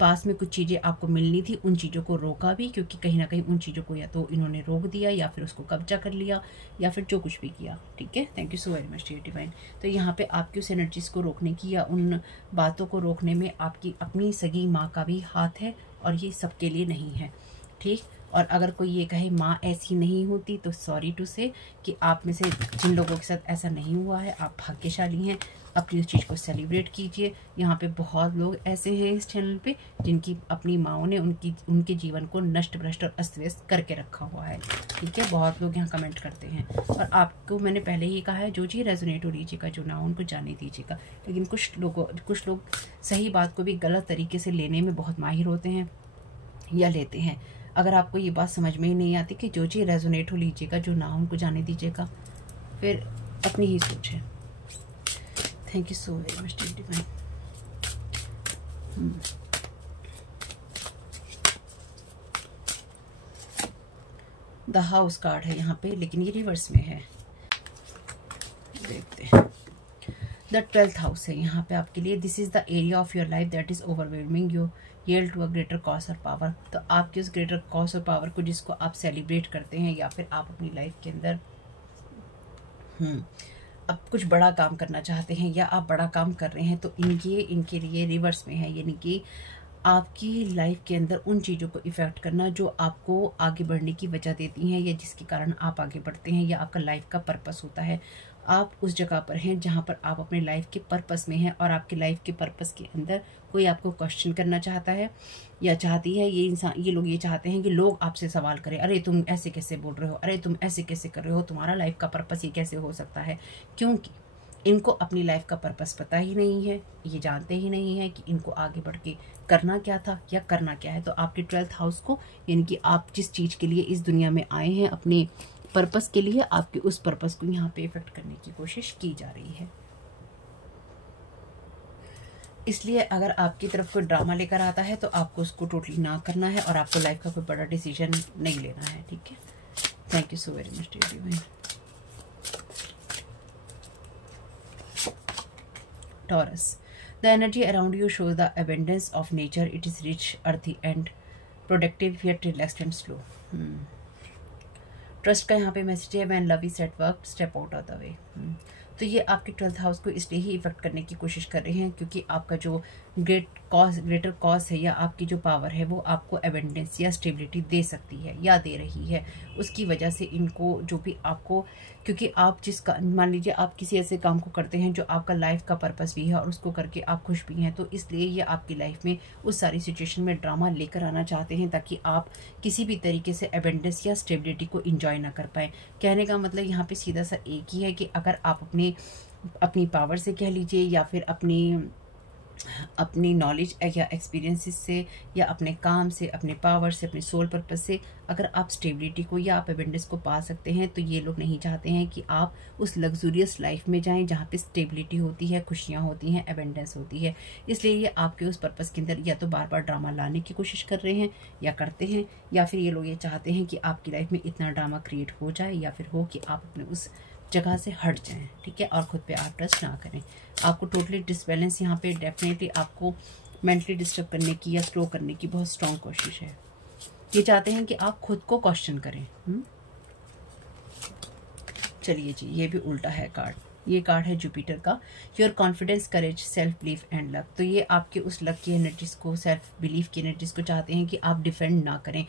पास में कुछ चीज़ें आपको मिलनी थी उन चीज़ों को रोका भी, क्योंकि कहीं ना कहीं उन चीज़ों को या तो इन्होंने रोक दिया या फिर उसको कब्जा कर लिया या फिर जो कुछ भी किया। ठीक है, thank you so very much dear divine. तो यहाँ पे आपकी उस एनर्जीज को रोकने की या उन बातों को रोकने में आपकी अपनी सगी माँ का भी हाथ है, और ये सबके लिए नहीं है। ठीक, और अगर कोई ये कहे माँ ऐसी नहीं होती तो सॉरी टू से कि आप में से जिन लोगों के साथ ऐसा नहीं हुआ है आप भाग्यशाली हैं। अपनी उस चीज़ को सेलिब्रेट कीजिए। यहाँ पे बहुत लोग ऐसे हैं इस चैनल पे जिनकी अपनी माँओं ने उनके जीवन को नष्ट भ्रष्ट और अस्त व्यस्त करके रखा हुआ है। ठीक है, बहुत लोग यहाँ कमेंट करते हैं, और आपको मैंने पहले ही कहा है जो चीज़ रेजोनेट हो लीजिएगा, जो ना उनको जाने दीजिएगा। लेकिन कुछ लोग सही बात को भी गलत तरीके से लेने में बहुत माहिर होते हैं या लेते हैं। अगर आपको ये बात समझ में ही नहीं आती कि जो चीज़ रेजोनेट हो लीजिएगा, जो ना उनको जाने दीजिएगा, फिर अपनी ही सोच है। Thank you so very much divine. The house card है यहाँ पे, लेकिन ये रिवर्स में है। देखते हैं, द 12th हाउस है यहाँ पे आपके लिए। This is the area of your life that is overwhelming you yield to a greater cause और पावर। तो आपके उस ग्रेटर कॉज और पावर को जिसको आप सेलिब्रेट करते हैं, या फिर आप अपनी लाइफ के अंदर अब कुछ बड़ा काम करना चाहते हैं या आप बड़ा काम कर रहे हैं, तो इनके लिए रिवर्स में है। यानी कि आपकी लाइफ के अंदर उन चीज़ों को इफ़ेक्ट करना जो आपको आगे बढ़ने की वजह देती हैं, या जिसके कारण आप आगे बढ़ते हैं, या आपका लाइफ का पर्पस होता है। आप उस जगह पर हैं जहाँ पर आप अपने लाइफ के पर्पस में हैं, और आपके लाइफ के पर्पस के अंदर कोई आपको क्वेश्चन करना चाहता है या चाहती है। ये लोग ये चाहते हैं कि लोग आपसे सवाल करें, अरे तुम ऐसे कैसे बोल रहे हो, अरे तुम ऐसे कैसे कर रहे हो, तुम्हारा लाइफ का पर्पस ये कैसे हो सकता है। क्योंकि इनको अपनी लाइफ का पर्पस पता ही नहीं है, ये जानते ही नहीं है कि इनको आगे बढ़ के करना क्या था या करना क्या है। तो आपके 12th हाउस को, यानी कि आप जिस चीज़ के लिए इस दुनिया में आए हैं, अपने पर्पस के लिए, आपके उस पर्पस को यहाँ पे इफेक्ट करने की कोशिश की जा रही है। इसलिए अगर आपकी तरफ कोई ड्रामा लेकर आता है तो आपको उसको टोटली ना करना है, और आपको लाइफ का कोई बड़ा डिसीजन नहीं लेना है। ठीक है, thank you so very much dear divine. Taurus, the energy around you shows the abundance of nature. It is rich, earthy and productive, yet relaxed and slow. Trust का यहाँ पे मैसेज है, when love is at work step out of the way. तो ये आपके 12th हाउस को इसलिए ही इफेक्ट करने की कोशिश कर रहे हैं क्योंकि आपका जो ग्रेटर कॉज है, या आपकी जो पावर है, वो आपको एबेंडेंस या स्टेबिलिटी दे सकती है या दे रही है। उसकी वजह से इनको जो भी आपको, क्योंकि आप जिसका मान लीजिए आप किसी ऐसे काम को करते हैं जो आपका लाइफ का पर्पस भी है और उसको करके आप खुश भी हैं, तो इसलिए ये आपकी लाइफ में उस सारी सिचुएशन में ड्रामा लेकर आना चाहते हैं ताकि आप किसी भी तरीके से एबेंडेंस या स्टेबिलिटी को इंजॉय ना कर पाएँ। कहने का मतलब यहाँ पे सीधा सा एक ही है कि अगर आप अपनी पावर से कह लीजिए, या फिर अपनी नॉलेज या एक्सपीरियंसेस से, या अपने काम से, अपने पावर से, अपने सोल पर्पस से अगर आप स्टेबिलिटी को या आप एबेंडेंस को पा सकते हैं, तो ये लोग नहीं चाहते हैं कि आप उस लग्जूरियस लाइफ में जाएं जहाँ पे स्टेबिलिटी होती है, खुशियाँ होती हैं, एबेंडेंस होती है। इसलिए ये आपके उस पर्पस के अंदर या तो बार बार ड्रामा लाने की कोशिश कर रहे हैं या करते हैं, या फिर ये लोग ये चाहते हैं कि आपकी लाइफ में इतना ड्रामा क्रिएट हो जाए, या फिर हो कि आप अपने उस जगह से हट जाएं। ठीक है, और खुद पे आप ट्रस्ट ना करें। आपको टोटली डिसबैलेंस यहाँ पे डेफिनेटली आपको मेंटली डिस्टर्ब करने की या स्लो करने की बहुत स्ट्रॉन्ग कोशिश है। ये चाहते हैं कि आप खुद को क्वेश्चन करें। चलिए जी, ये भी उल्टा है कार्ड। ये कार्ड है जुपिटर का, your confidence, courage, self belief and luck. तो ये आपके उस लक की एनर्जीज को, सेल्फ बिलीफ की एनर्जीज को चाहते हैं कि आप डिफेंड ना करें।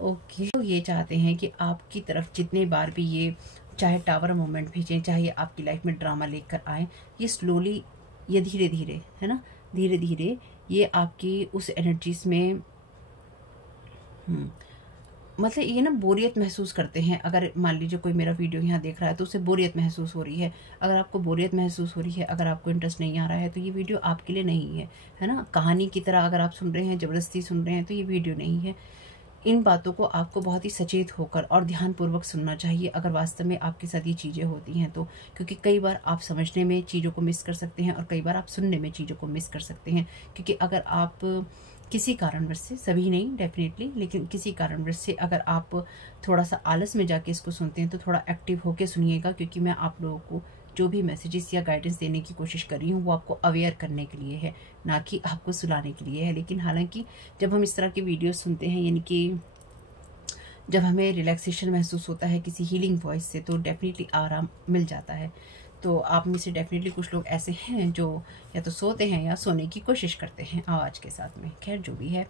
ओके, तो ये चाहते हैं कि आपकी तरफ जितने बार भी ये चाहे टावर मोमेंट भेजें, चाहे आपकी लाइफ में ड्रामा लेकर आए, ये स्लोली, ये धीरे धीरे है ना, धीरे धीरे ये आपकी उस एनर्जीज में मतलब ये ना बोरियत महसूस करते हैं। अगर मान लीजिए कोई मेरा वीडियो यहाँ देख रहा है तो उसे बोरियत महसूस हो रही है। अगर आपको बोरियत महसूस हो रही है, अगर आपको इंटरेस्ट नहीं आ रहा है, तो ये वीडियो आपके लिए नहीं है ना। कहानी की तरह अगर आप सुन रहे हैं, ज़बरदस्ती सुन रहे हैं, तो ये वीडियो नहीं है। इन बातों को आपको बहुत ही सचेत होकर और ध्यानपूर्वक सुनना चाहिए अगर वास्तव में आपके साथ ये चीज़ें होती हैं तो। क्योंकि कई बार आप समझने में चीज़ों को मिस कर सकते हैं और कई बार आप सुनने में चीज़ों को मिस कर सकते हैं। क्योंकि अगर आप किसी कारणवश से, सभी नहीं डेफिनेटली, लेकिन किसी कारणवश से अगर आप थोड़ा सा आलस में जाके इसको सुनते हैं तो थोड़ा एक्टिव होके सुनिएगा। क्योंकि मैं आप लोगों को जो भी मैसेजेस या गाइडेंस देने की कोशिश कर रही हूँ वो आपको अवेयर करने के लिए है, ना कि आपको सुलाने के लिए है। लेकिन हालांकि जब हम इस तरह के वीडियो सुनते हैं, यानी कि जब हमें रिलैक्सेशन महसूस होता है किसी हीलिंग वॉइस से, तो डेफिनेटली आराम मिल जाता है। तो आप में से डेफिनेटली कुछ लोग ऐसे हैं जो या तो सोते हैं या सोने की कोशिश करते हैं आवाज़ के साथ में। खैर जो भी है,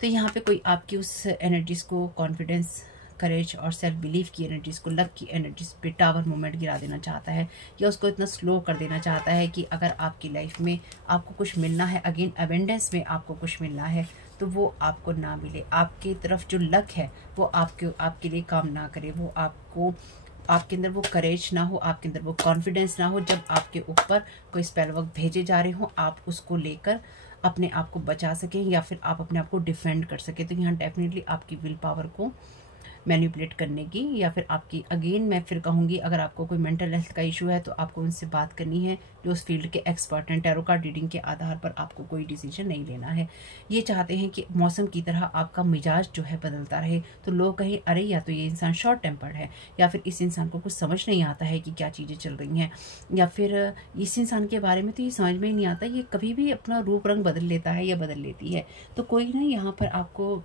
तो यहाँ पे कोई आपकी उस एनर्जीज़ को, कॉन्फिडेंस, करेज और सेल्फ बिलीफ की एनर्जीज़ को, लक की एनर्जीज़ पे टावर मोमेंट गिरा देना चाहता है, या उसको इतना स्लो कर देना चाहता है कि अगर आपकी लाइफ में आपको कुछ मिलना है, अगेन अबेंडेंस में आपको कुछ मिलना है, तो वो आपको ना मिले। आपकी तरफ जो लक है वो आपके लिए काम ना करे। वो आपके अंदर वो करेज ना हो, आपके अंदर वो कॉन्फिडेंस ना हो। जब आपके ऊपर कोई स्पेल वर्क भेजे जा रहे हो, आप उसको लेकर अपने आप को बचा सकें या फिर आप अपने आप को डिफेंड कर सकें। तो यहाँ डेफिनेटली आपकी विल पावर को मैनिपुलेट करने की, या फिर आपकी, अगेन मैं फिर कहूँगी, अगर आपको कोई मेंटल हेल्थ का इशू है तो आपको उनसे बात करनी है जो उस फील्ड के एक्सपर्ट हैं। टैरो कार्ड रीडिंग के आधार पर आपको कोई डिसीजन नहीं लेना है। ये चाहते हैं कि मौसम की तरह आपका मिजाज जो है बदलता रहे। तो लोग कहें अरे या तो ये इंसान शॉर्ट टेम्पर्ड है, या फिर इस इंसान को कुछ समझ नहीं आता है कि क्या चीज़ें चल रही हैं, या फिर इस इंसान के बारे में तो ये समझ में ही नहीं आता, ये कभी भी अपना रूप रंग बदल लेता है या बदल लेती है। तो कोई ना यहाँ पर आपको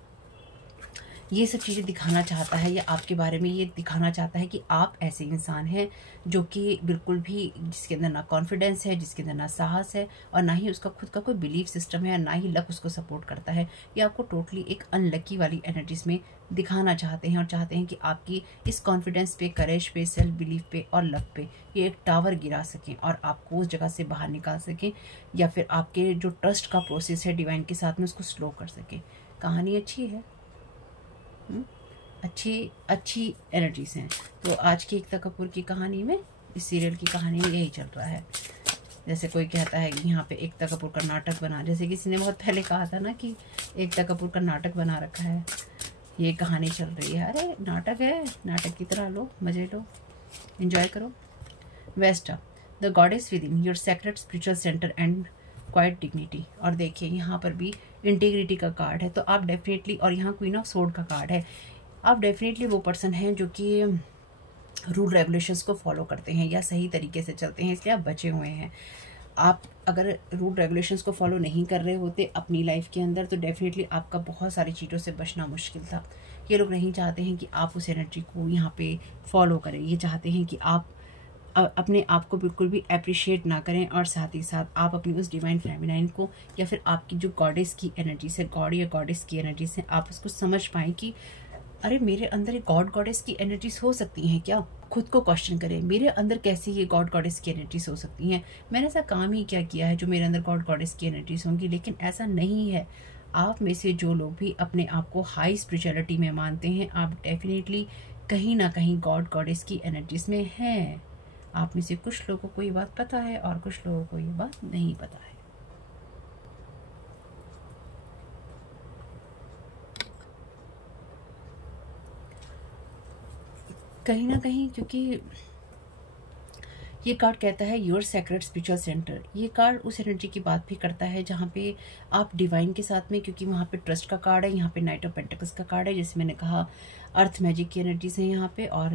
ये सब चीज़ें दिखाना चाहता है, या आपके बारे में ये दिखाना चाहता है कि आप ऐसे इंसान हैं जो कि बिल्कुल भी, जिसके अंदर ना कॉन्फिडेंस है, जिसके अंदर ना साहस है, और ना ही उसका खुद का कोई बिलीफ सिस्टम है, ना ही लक उसको सपोर्ट करता है। ये आपको टोटली एक अनलकी वाली एनर्जीज में दिखाना चाहते हैं, और चाहते हैं कि आपकी इस कॉन्फिडेंस पे, करेज पे, सेल्फ बिलीफ पे और लक पे ये एक टावर गिरा सकें और आपको उस जगह से बाहर निकाल सकें, या फिर आपके जो ट्रस्ट का प्रोसेस है डिवाइन के साथ में उसको स्लो कर सकें। कहानी अच्छी है, अच्छी एनर्जीज हैं। तो आज की एकता कपूर की कहानी में, इस सीरियल की कहानी में यही चल रहा है। जैसे कोई कहता है कि यहाँ पे एकता कपूर का नाटक बना, जैसे किसी ने बहुत पहले कहा था ना कि एकता कपूर का नाटक बना रखा है, ये कहानी चल रही है। अरे नाटक है, नाटक की तरह लो, मजे लो, एंजॉय करो। West the goddess with in your sacred spiritual center and quiet dignity. और देखिए यहाँ पर भी इंटीग्रिटी का कार्ड है, तो आप डेफिनेटली, और यहाँ क्वीन ऑफ सोर्ड का कार्ड है, आप डेफिनेटली वो पर्सन हैं जो कि रूल रेगुलेशंस को फॉलो करते हैं या सही तरीके से चलते हैं, इसलिए आप बचे हुए हैं। आप अगर रूल रेगुलेशंस को फॉलो नहीं कर रहे होते अपनी लाइफ के अंदर, तो डेफिनेटली आपका बहुत सारी चीज़ों से बचना मुश्किल था। ये लोग नहीं चाहते हैं कि आप उस एनर्जी को यहाँ पे फॉलो करें, ये चाहते हैं कि आप अपने आप को बिल्कुल भी अप्रिशिएट ना करें, और साथ ही साथ आप अपनी उस डिवाइन फेमिनाइन को, या फिर आपकी जो गॉडेस की एनर्जी से, गॉड या गॉडेस की एनर्जी से आप उसको समझ पाएँ कि अरे मेरे अंदर एक गॉड गॉडेस की एनर्जीज हो सकती हैं क्या। खुद को क्वेश्चन करें, मेरे अंदर कैसी ये गॉड गॉडेस की एनर्जीज हो सकती हैं, मैंने ऐसा काम ही क्या किया है जो मेरे अंदर गॉड गॉडेस की एनर्जीज होंगी। लेकिन ऐसा नहीं है। आप में से जो लोग भी अपने आप को हाई स्पिरिचुअलिटी में मानते हैं, आप डेफिनेटली कहीं ना कहीं गॉड गॉडेस की एनर्जीज में हैं। आप में से कुछ लोगों को ये बात पता है और कुछ लोगों को ये बात नहीं पता है। कहीं ना कहीं, क्योंकि ये कार्ड कहता है योर सेक्रेट स्पिरिचुअल सेंटर। ये कार्ड उस एनर्जी की बात भी करता है जहाँ पे आप डिवाइन के साथ में, क्योंकि वहाँ पे ट्रस्ट का कार्ड है, यहाँ पे नाइट ऑफ पेंटिकल्स का कार्ड है, जैसे मैंने कहा अर्थ मैजिक की एनर्जीज हैं यहाँ पे, और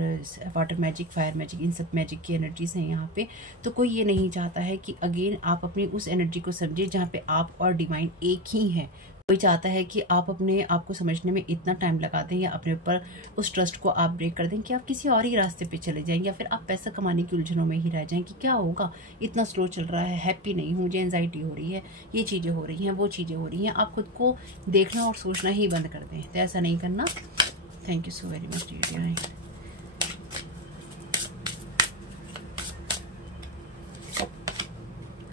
वाटर मैजिक, फायर मैजिक, इन सब मैजिक की एनर्जीज हैं यहाँ पे। तो कोई ये नहीं चाहता है कि अगेन आप अपनी उस एनर्जी को समझे जहाँ पे आप और डिवाइन एक ही हैं। कोई चाहता है कि आप अपने आप को समझने में इतना टाइम लगा दें, या अपने ऊपर उस ट्रस्ट को आप ब्रेक कर दें कि आप किसी और ही रास्ते पे चले जाएं, या फिर आप पैसा कमाने की उलझनों में ही रह जाएं कि क्या होगा, इतना स्लो चल रहा है, हैप्पी नहीं हूँ, मुझे एंजाइटी हो रही है, ये चीज़ें हो रही हैं, वो चीज़ें हो रही हैं। आप खुद को देखना और सोचना ही बंद कर दें, तो ऐसा नहीं करना। Thank you so very much dear.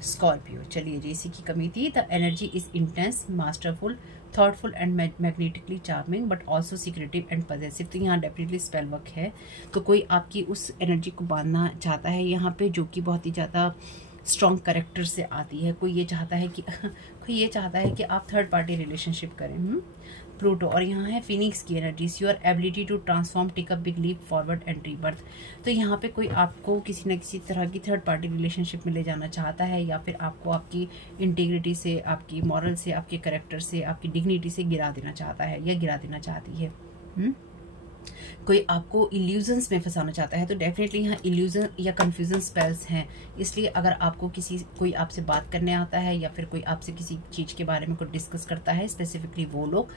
Scorpio, चलिए जी, इसी की कमी थी। The energy is intense, masterful, thoughtful and magnetically charming but also secretive and possessive. तो यहाँ डेफिनेटली स्पेल वर्क है। तो कोई आपकी उस एनर्जी को बांधना चाहता है यहाँ पे, जो कि बहुत ही ज़्यादा स्ट्रॉन्ग कैरेक्टर से आती है। कोई ये चाहता है कि आप थर्ड पार्टी रिलेशनशिप करें। प्लूटो, और यहाँ है फिनिक्स की energies, your ability to transform, take a big leap forward and rebirth. तो यहाँ पे कोई आपको किसी न किसी तरह की थर्ड पार्टी रिलेशनशिप में ले जाना चाहता है, या फिर आपको आपकी इंटीग्रिटी से, आपकी मॉरल से, आपके कैरेक्टर से, आपकी डिग्निटी से गिरा देना चाहता है या गिरा देना चाहती है। कोई आपको इल्यूजन्स में फंसाना चाहता है। तो डेफिनेटली यहाँ इल्यूजन या कंफ्यूजन स्पेल्स हैं। इसलिए अगर आपको कोई आपसे बात करने आता है या फिर कोई आपसे किसी चीज़ के बारे में कुछ डिस्कस करता है, स्पेसिफिकली वो लोग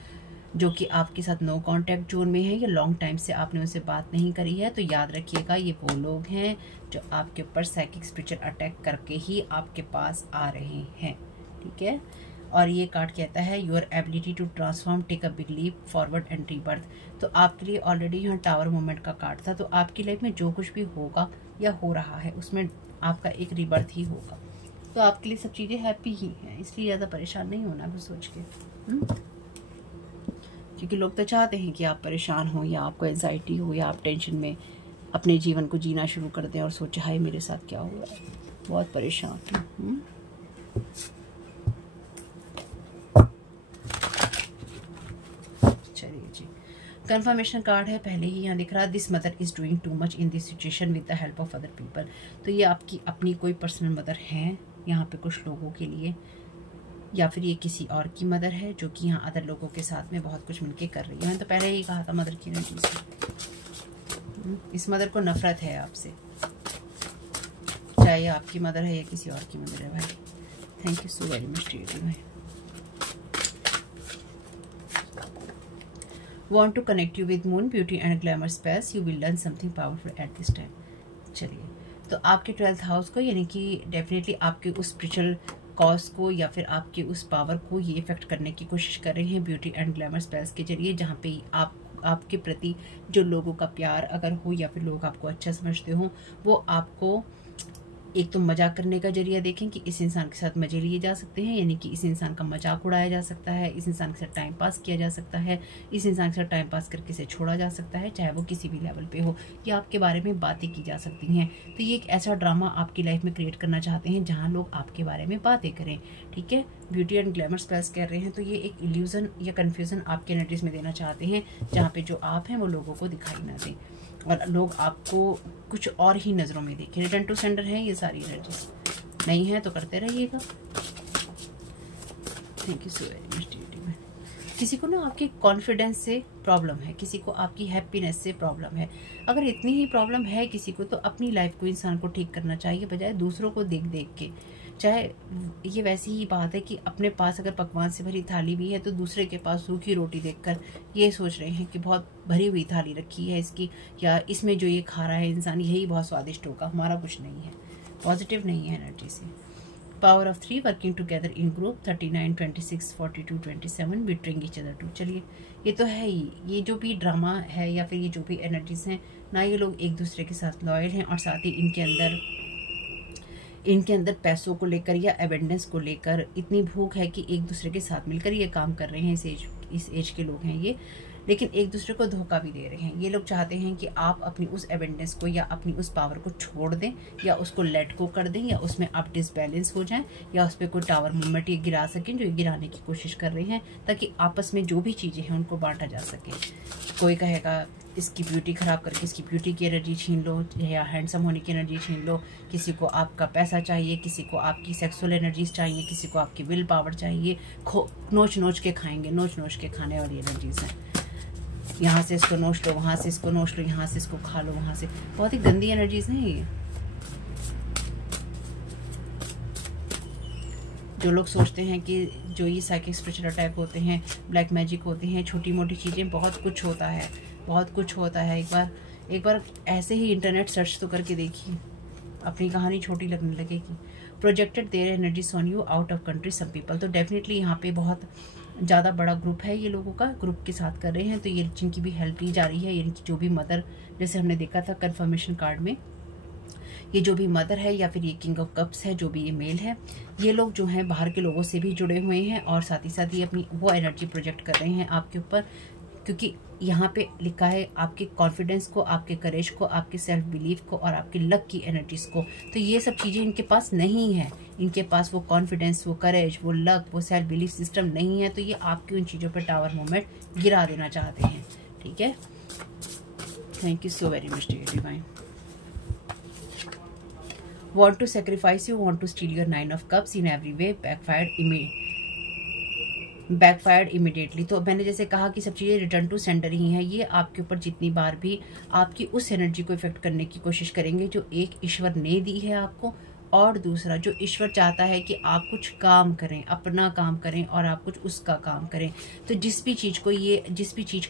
जो कि आपके साथ नो कांटेक्ट जोन में है या लॉन्ग टाइम से आपने उनसे बात नहीं करी है, तो याद रखिएगा ये वो लोग हैं जो आपके ऊपर साइकिक स्पिरिचुअल अटैक करके ही आपके पास आ रहे हैं। ठीक है। और ये कार्ड कहता है your ability to transform, take a big leap forward and rebirth. तो आपके लिए ऑलरेडी यहाँ टावर मूवमेंट का कार्ड था। तो आपकी लाइफ में जो कुछ भी होगा या हो रहा है उसमें आपका एक रीबर्थ ही होगा। तो आपके लिए सब चीज़ें हैप्पी ही हैं, इसलिए ज़्यादा परेशान नहीं होना कुछ सोच के। क्योंकि लोग तो चाहते हैं कि आप परेशान हो या आपको एंजाइटी हो या आप टेंशन में अपने जीवन को जीना शुरू कर दें और सोचे हाय मेरे साथ क्या हुआ है, बहुत परेशान हूँ। चलिए जी, कंफर्मेशन कार्ड है पहले ही यहाँ दिख रहा है, this mother is doing too much in this situation with the help of other people. तो ये आपकी अपनी कोई पर्सनल मदर है यहाँ पे कुछ लोगों के लिए, या फिर ये किसी और की मदर है जो कि यहाँ अदर लोगों के साथ में बहुत कुछ मिलके कर रही है। मैंने तो पहले ही कहा था मदर की एनर्जी से। इस मदर को नफरत है आपसे, चाहे आपकी मदर है या किसी और की मदर है भाई। Thank you so very much dear भाई। Want to connect you with moon, beauty and glamour spells. You will learn something powerful at this time. चलिए, तो आपके 12th हाउस को यानी कि डेफिनेटली आपके उस स्पिरिचुअल कॉज को या फिर आपके उस पावर को ये इफेक्ट करने की कोशिश कर रहे हैं ब्यूटी एंड ग्लैमर स्पेल्स के जरिए, जहाँ पे आपके प्रति जो लोगों का प्यार अगर हो या फिर लोग आपको अच्छा समझते हो, वो आपको एक तो मजाक करने का जरिया देखें कि इस इंसान के साथ मजे लिए जा सकते हैं, यानी कि इस इंसान का मजाक उड़ाया जा सकता है, इस इंसान के साथ टाइम पास किया जा सकता है, इस इंसान के साथ टाइम पास करके इसे छोड़ा जा सकता है, चाहे वो किसी भी लेवल पे हो, या आपके बारे में बातें की जा सकती हैं। तो ये एक ऐसा ड्रामा आपकी लाइफ में क्रिएट करना चाहते हैं जहाँ लोग आपके बारे में बातें करें। ठीक है, ब्यूटी एंड ग्लैमर स्पेल्स कर रहे हैं, तो ये एक इल्यूजन या कन्फ्यूजन आपके एनर्जीज में देना चाहते हैं, जहाँ पे जो आप हैं वो लोगों को दिखाई ना दें और लोग आपको कुछ और ही नज़रों में देखें। रिटर्न टू सेंडर है ये सारी एनर्जीज, नहीं है तो करते रहिएगा। Thank you so very much. किसी को ना आपके कॉन्फिडेंस से प्रॉब्लम है, किसी को आपकी हैप्पीनेस से प्रॉब्लम है। अगर इतनी ही प्रॉब्लम है किसी को, तो अपनी लाइफ को इंसान को ठीक करना चाहिए, बजाय दूसरों को देख देख के। चाहे ये वैसी ही बात है कि अपने पास अगर पकवान से भरी थाली भी है, तो दूसरे के पास सूखी रोटी देखकर ये सोच रहे हैं कि बहुत भरी हुई थाली रखी है इसकी, या इसमें जो ये खा रहा है इंसान यही बहुत स्वादिष्ट होगा, हमारा कुछ नहीं है। पॉजिटिव नहीं है एनर्जी से। Power of 3 working together in group 39 26 42 27 bettering each other too. चलिए, ये तो है ही, ये जो भी ड्रामा है या फिर ये जो भी एनर्जीज हैं ना, ये लोग एक दूसरे के साथ लॉयल हैं, और साथ ही इनके अंदर पैसों को लेकर या एबेंडेंस को लेकर इतनी भूख है कि एक दूसरे के साथ मिलकर ये काम कर रहे हैं। इस एज के लोग हैं ये, लेकिन एक दूसरे को धोखा भी दे रहे हैं। ये लोग चाहते हैं कि आप अपनी उस एबेंडेंस को या अपनी उस पावर को छोड़ दें, या उसको लेट को कर दें, या उसमें आप डिसबैलेंस हो जाएं, या उस पर कोई टावर मूवमेंट ये गिरा सकें जो ये गिराने की कोशिश कर रहे हैं, ताकि आपस में जो भी चीज़ें हैं उनको बांटा जा सके। कोई कहेगा इसकी ब्यूटी ख़राब करके इसकी ब्यूटी की एनर्जी छीन लो, या हैंडसम होने की एनर्जी छीन लो। किसी को आपका पैसा चाहिए, किसी को आपकी सेक्सुअल एनर्जीज चाहिए, किसी को आपकी विल पावर चाहिए। नोच नोच के खाएंगे, नोच नोच के खाने वाली एनर्जीज हैं। यहाँ से इसको नोच लो, वहाँ से इसको नोच लो, यहाँ से इसको खा लो, वहाँ से। बहुत ही गंदी एनर्जीज हैं ये। जो लोग सोचते हैं कि जो ये साइकिक स्पिरिचुअल अटैक होते हैं, ब्लैक मैजिक होते हैं, छोटी मोटी चीज़ें, बहुत कुछ होता है, बहुत कुछ होता है। एक बार ऐसे ही इंटरनेट सर्च तो करके देखिए, अपनी कहानी छोटी लगने लगेगी। Projected their energies on you out of country some people. तो डेफिनेटली यहाँ पे बहुत ज़्यादा बड़ा ग्रुप है ये लोगों का, ग्रुप के साथ कर रहे हैं। तो ये जिनकी भी हेल्प ली जा रही है, यानी कि जो भी मदर, जैसे हमने देखा था कन्फर्मेशन कार्ड में, ये जो भी मदर है या फिर ये किंग ऑफ कप्स है, जो भी ये मेल है, ये लोग जो हैं बाहर के लोगों से भी जुड़े हुए हैं और साथ ही साथ ये अपनी वो एनर्जी प्रोजेक्ट कर रहे हैं आपके ऊपर, क्योंकि यहाँ पे लिखा है आपके कॉन्फिडेंस को, आपके करेज को, आपके सेल्फ बिलीफ को और आपके लक की एनर्जीज को। तो ये सब चीज़ें इनके पास नहीं है, इनके पास वो कॉन्फिडेंस, वो करेज, वो लक, वो सेल्फ बिलीफ सिस्टम नहीं है। तो ये आपकी उन चीज़ों पर टावर मोमेंट गिरा देना चाहते हैं। ठीक है, thank you so very much dear divine. Want to sacrifice you, want to steal your 9 of cups in every way, backfired immediately। तो मैंने जैसे कहा कि सब चीज़ें रिटर्न टू सेंटर ही हैं। ये आपके ऊपर जितनी बार भी आपकी उस एनर्जी को इफेक्ट करने की कोशिश करेंगे जो एक ईश्वर ने दी है आपको, और दूसरा जो ईश्वर चाहता है कि आप कुछ काम करें, अपना काम करें और आप कुछ उसका काम करें। तो जिस भी चीज़ को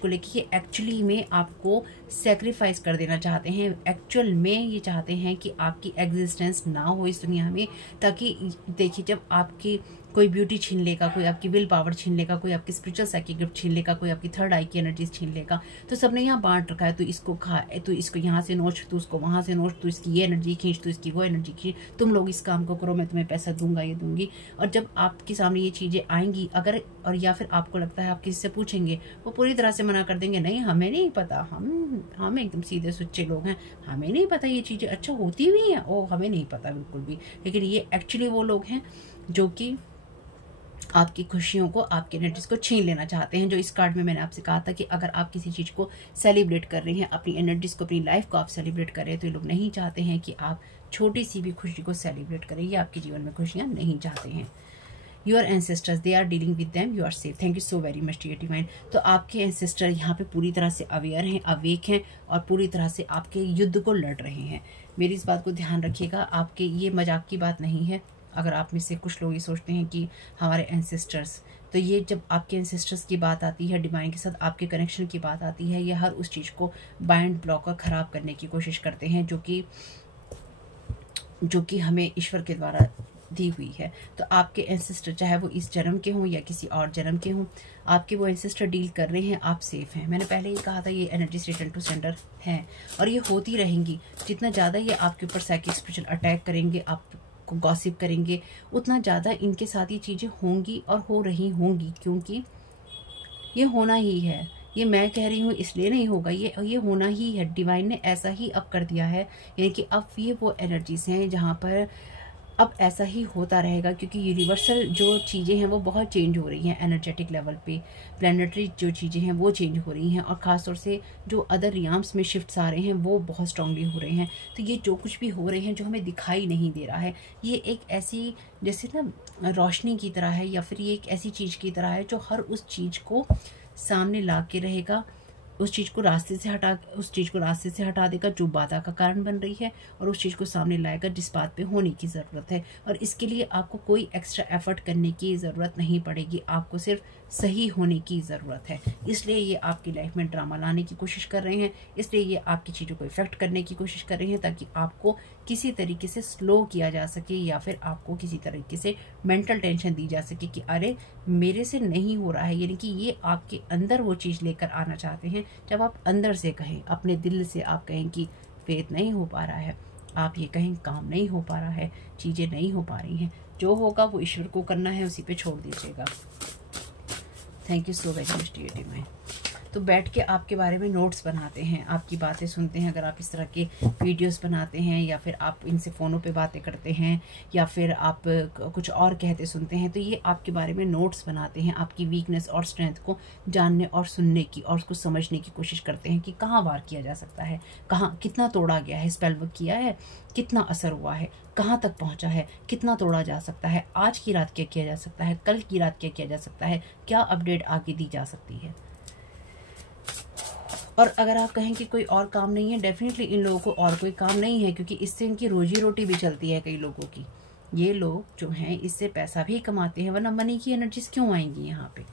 लेके ये एक्चुअली में आपको सेक्रीफाइस कर देना चाहते हैं। एक्चुअल में ये चाहते हैं कि आपकी एग्जिस्टेंस ना हो इस दुनिया में, ताकि देखिए जब आपकी कोई ब्यूटी छीन लेगा, कोई आपकी विल पावर छीन लेगा, कोई आपकी स्पिरिचुअल साइकिक गिफ्ट छीन लेगा, कोई आपकी थर्ड आई की एनर्जीज छीन लेगा, तो सबने यहाँ बांट रखा है। तो इसको खा, तो इसको यहाँ से नोच, तो उसको वहाँ से नोच, तो इसकी ये एनर्जी खींच, तो इसकी वो एनर्जी खींच, तुम लोग इस काम को करो, मैं तुम्हें पैसा दूंगा, ये दूंगी। और जब आपके सामने ये चीज़ें आएंगी अगर, और या फिर आपको लगता है आप किसी से पूछेंगे, वो पूरी तरह से मना कर देंगे, नहीं हमें नहीं पता, हम एकदम सीधे सुच्चे लोग हैं, हमें नहीं पता ये चीज़ें अच्छा होती भी हैं, ओ हमें नहीं पता बिल्कुल भी। लेकिन ये एक्चुअली वो लोग हैं जो कि आपकी खुशियों को, आपके एनर्जीज को छीन लेना चाहते हैं। जो इस कार्ड में मैंने आपसे कहा था कि अगर आप किसी चीज़ को सेलिब्रेट कर रहे हैं, अपनी एनर्जीज को, अपनी लाइफ को आप सेलिब्रेट कर रहे हैं, तो ये लोग नहीं चाहते हैं कि आप छोटी सी भी खुशी को सेलिब्रेट करें, या आपके जीवन में खुशियाँ नहीं चाहते हैं। Your ancestors, they are dealing with them, you are safe. Thank you so very much dear divine. तो आपके एंसेस्टर यहाँ पे पूरी तरह से अवेयर हैं, अवेक हैं और पूरी तरह से आपके युद्ध को लड़ रहे हैं। मेरी इस बात को ध्यान रखिएगा, आपके ये मजाक की बात नहीं है। अगर आप में से कुछ लोग ये सोचते हैं कि हमारे एंसेस्टर्स, तो ये जब आपके एंसेस्टर्स की बात आती है, डिवाइन के साथ आपके कनेक्शन की बात आती है, ये हर उस चीज़ को बाइंड, ब्लॉक और ख़राब करने की कोशिश करते हैं जो कि हमें ईश्वर के द्वारा दी हुई है। तो आपके एंसेस्टर, चाहे वो इस जन्म के हों या किसी और जन्म के हों, आपके वो एंसेस्टर डील कर रहे हैं, आप सेफ हैं। मैंने पहले ही कहा था ये एनर्जीज रिटर्न टू सेंटर हैं और ये होती रहेंगी। जितना ज़्यादा ये आपके ऊपर साइकिक स्पिरिचुअल अटैक करेंगे, आपको गॉसिप करेंगे, उतना ज़्यादा इनके साथ ये चीज़ें होंगी और हो रही होंगी, क्योंकि ये होना ही है। ये मैं कह रही हूँ इसलिए नहीं होगा, ये होना ही है। डिवाइन ने ऐसा ही अब कर दिया है, यानी कि अब ये वो एनर्जीज हैं जहाँ पर अब ऐसा ही होता रहेगा, क्योंकि यूनिवर्सल जो चीज़ें हैं वो बहुत चेंज हो रही हैं। एनर्जेटिक लेवल पे प्लानिटरी जो चीज़ें हैं वो चेंज हो रही हैं, और ख़ासतौर से जो अदर रियाम्स में शिफ्ट्स आ रहे हैं वो बहुत स्ट्रांगली हो रहे हैं। तो ये जो कुछ भी हो रहे हैं जो हमें दिखाई नहीं दे रहा है, ये एक ऐसी जैसे ना रोशनी की तरह है, या फिर ये एक ऐसी चीज़ की तरह है जो हर उस चीज़ को सामने ला के रहेगा, उस चीज़ को रास्ते से हटा देगा जो बाधा का कारण बन रही है, और उस चीज़ को सामने लाएगा जिस बात पे होने की ज़रूरत है। और इसके लिए आपको कोई एक्स्ट्रा एफर्ट करने की ज़रूरत नहीं पड़ेगी, आपको सिर्फ सही होने की ज़रूरत है। इसलिए ये आपकी लाइफ में ड्रामा लाने की कोशिश कर रहे हैं, इसलिए ये आपकी चीज़ों को इफेक्ट करने की कोशिश कर रहे हैं, ताकि आपको किसी तरीके से स्लो किया जा सके, या फिर आपको किसी तरीके से मेंटल टेंशन दी जा सके कि अरे मेरे से नहीं हो रहा है। यानी कि ये आपके अंदर वो चीज़ लेकर आना चाहते हैं। जब आप अंदर से कहें, अपने दिल से आप कहें कि फेथ नहीं हो पा रहा है, आप ये कहें काम नहीं हो पा रहा है, चीज़ें नहीं हो पा रही हैं, जो होगा वो ईश्वर को करना है, उसी पे छोड़ दीजिएगा। Thank you so very much dear divine. तो बैठ के आपके बारे में नोट्स बनाते हैं, आपकी बातें सुनते हैं। अगर आप इस तरह के वीडियोस बनाते हैं, या फिर आप इनसे फ़ोनों पे बातें करते हैं, या फिर आप कुछ और कहते सुनते हैं, तो ये आपके बारे में नोट्स बनाते हैं, आपकी वीकनेस और स्ट्रेंथ को जानने और सुनने की और उसको समझने की कोशिश करते हैं कि कहाँ वार किया जा सकता है, कहाँ कितना तोड़ा गया है, स्पेल वर्क किया है, कितना असर हुआ है, कहाँ तक पहुँचा है, कितना तोड़ा जा सकता है, आज की रात क्या किया जा सकता है, कल की रात क्या किया जा सकता है, क्या अपडेट आगे दी जा सकती है। और अगर आप कहें कि कोई और काम नहीं है, डेफिनेटली इन लोगों को और कोई काम नहीं है, क्योंकि इससे इनकी रोजी रोटी भी चलती है कई लोगों की। ये लोग जो हैं इससे पैसा भी कमाते हैं, वरना मनी की एनर्जीज क्यों आएंगी यहाँ पे।